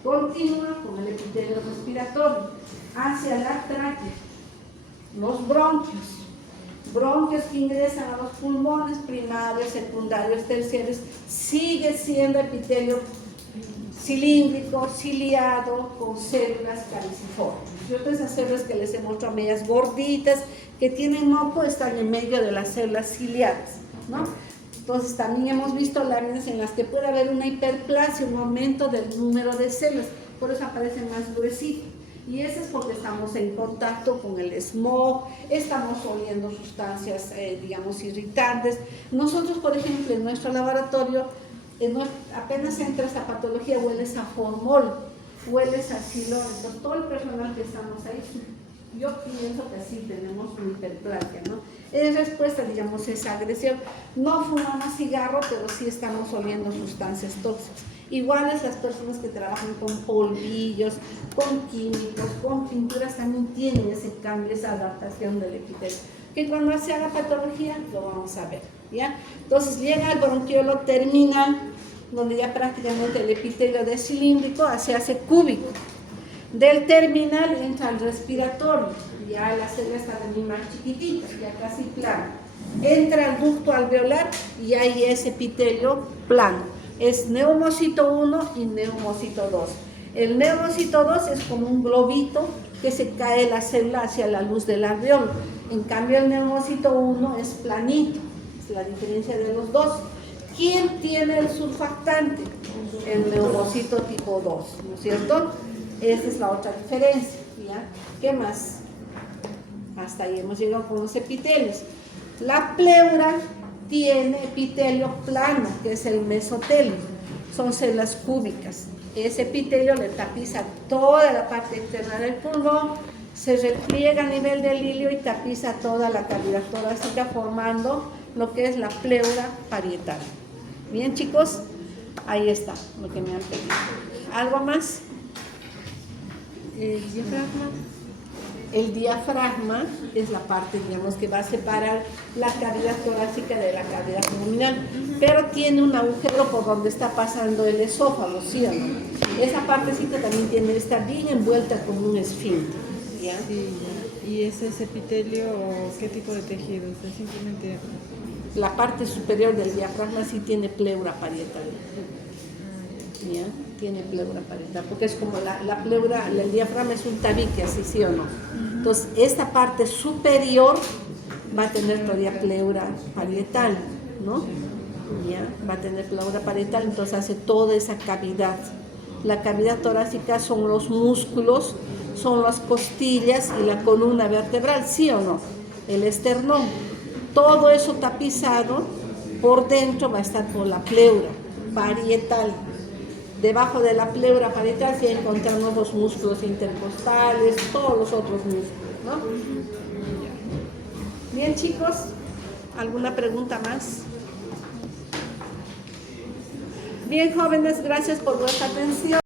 Continúa con el epitelio respiratorio hacia la tráquea. Los bronquios que ingresan a los pulmones primarios, secundarios, terciarios, sigue siendo epitelio cilíndrico, ciliado, con células caliciformes. Y otras células que les he mostrado, medias gorditas, que tienen moco, están en medio de las células ciliadas, ¿no? Entonces también hemos visto láminas en las que puede haber una hiperplasia, un aumento del número de células, por eso aparecen más gruesitas. Y eso es porque estamos en contacto con el smog, estamos oliendo sustancias, digamos, irritantes. Nosotros, por ejemplo, en nuestro laboratorio, apenas entra esa patología, hueles a formol, hueles a silón. Entonces, todo el personal que estamos ahí, yo pienso que sí tenemos una hiperplasia, ¿no? Es respuesta, digamos, esa agresión. No fumamos cigarro, pero sí estamos oliendo sustancias tóxicas. Iguales las personas que trabajan con polvillos, con químicos, con pinturas, también tienen ese cambio, esa adaptación del epitelio. Que cuando se haga patología, lo vamos a ver, ¿ya? Entonces llega el bronquiolo terminal, donde ya prácticamente el epitelio de cilíndrico se hace cúbico. Del terminal entra al respiratorio, ya la célula está también más chiquitita, ya casi plana. Entra al ducto alveolar y ahí es epitelio plano. Es neumocito 1 y neumocito 2. El neumocito 2 es como un globito que se cae la célula hacia la luz del alveolo. En cambio el neumocito 1 es planito, es la diferencia de los dos. ¿Quién tiene el surfactante? El neumocito tipo 2, ¿no es cierto? Esa es la otra diferencia, ¿ya? ¿Qué más? Hasta ahí hemos llegado con los epitelios. La pleura tiene epitelio plano, que es el mesotelio, son células cúbicas. Ese epitelio le tapiza toda la parte externa del pulmón, se repliega a nivel del ilio y tapiza toda la cavidad torácica, formando lo que es la pleura parietal. Bien, chicos, ahí está lo que me han pedido. ¿Algo más? El diafragma. El diafragma es la parte, digamos, que va a separar la cavidad torácica de la cavidad abdominal, pero tiene un agujero por donde está pasando el esófago, ¿sí o no? Esa partecita también tiene que estar bien envuelta con un esfínter, ¿ya? Sí, ya. ¿Y ese es epitelio o qué tipo de tejido? O sea, simplemente... La parte superior del diafragma sí tiene pleura parietal, ¿ya? Tiene pleura parietal, porque es como la pleura, el diafragma es un tabique, así, ¿sí o no? Entonces, esta parte superior va a tener todavía pleura parietal, ¿no? ¿Ya? Va a tener pleura parietal, entonces hace toda esa cavidad. La cavidad torácica son los músculos son las costillas y la columna vertebral, ¿sí o no? El esternón. Todo eso tapizado, por dentro va a estar por la pleura parietal. Debajo de la pleura parietal se encontramos los músculos intercostales, todos los otros músculos, ¿no? Bien, chicos, ¿alguna pregunta más? Bien, jóvenes, gracias por vuestra atención.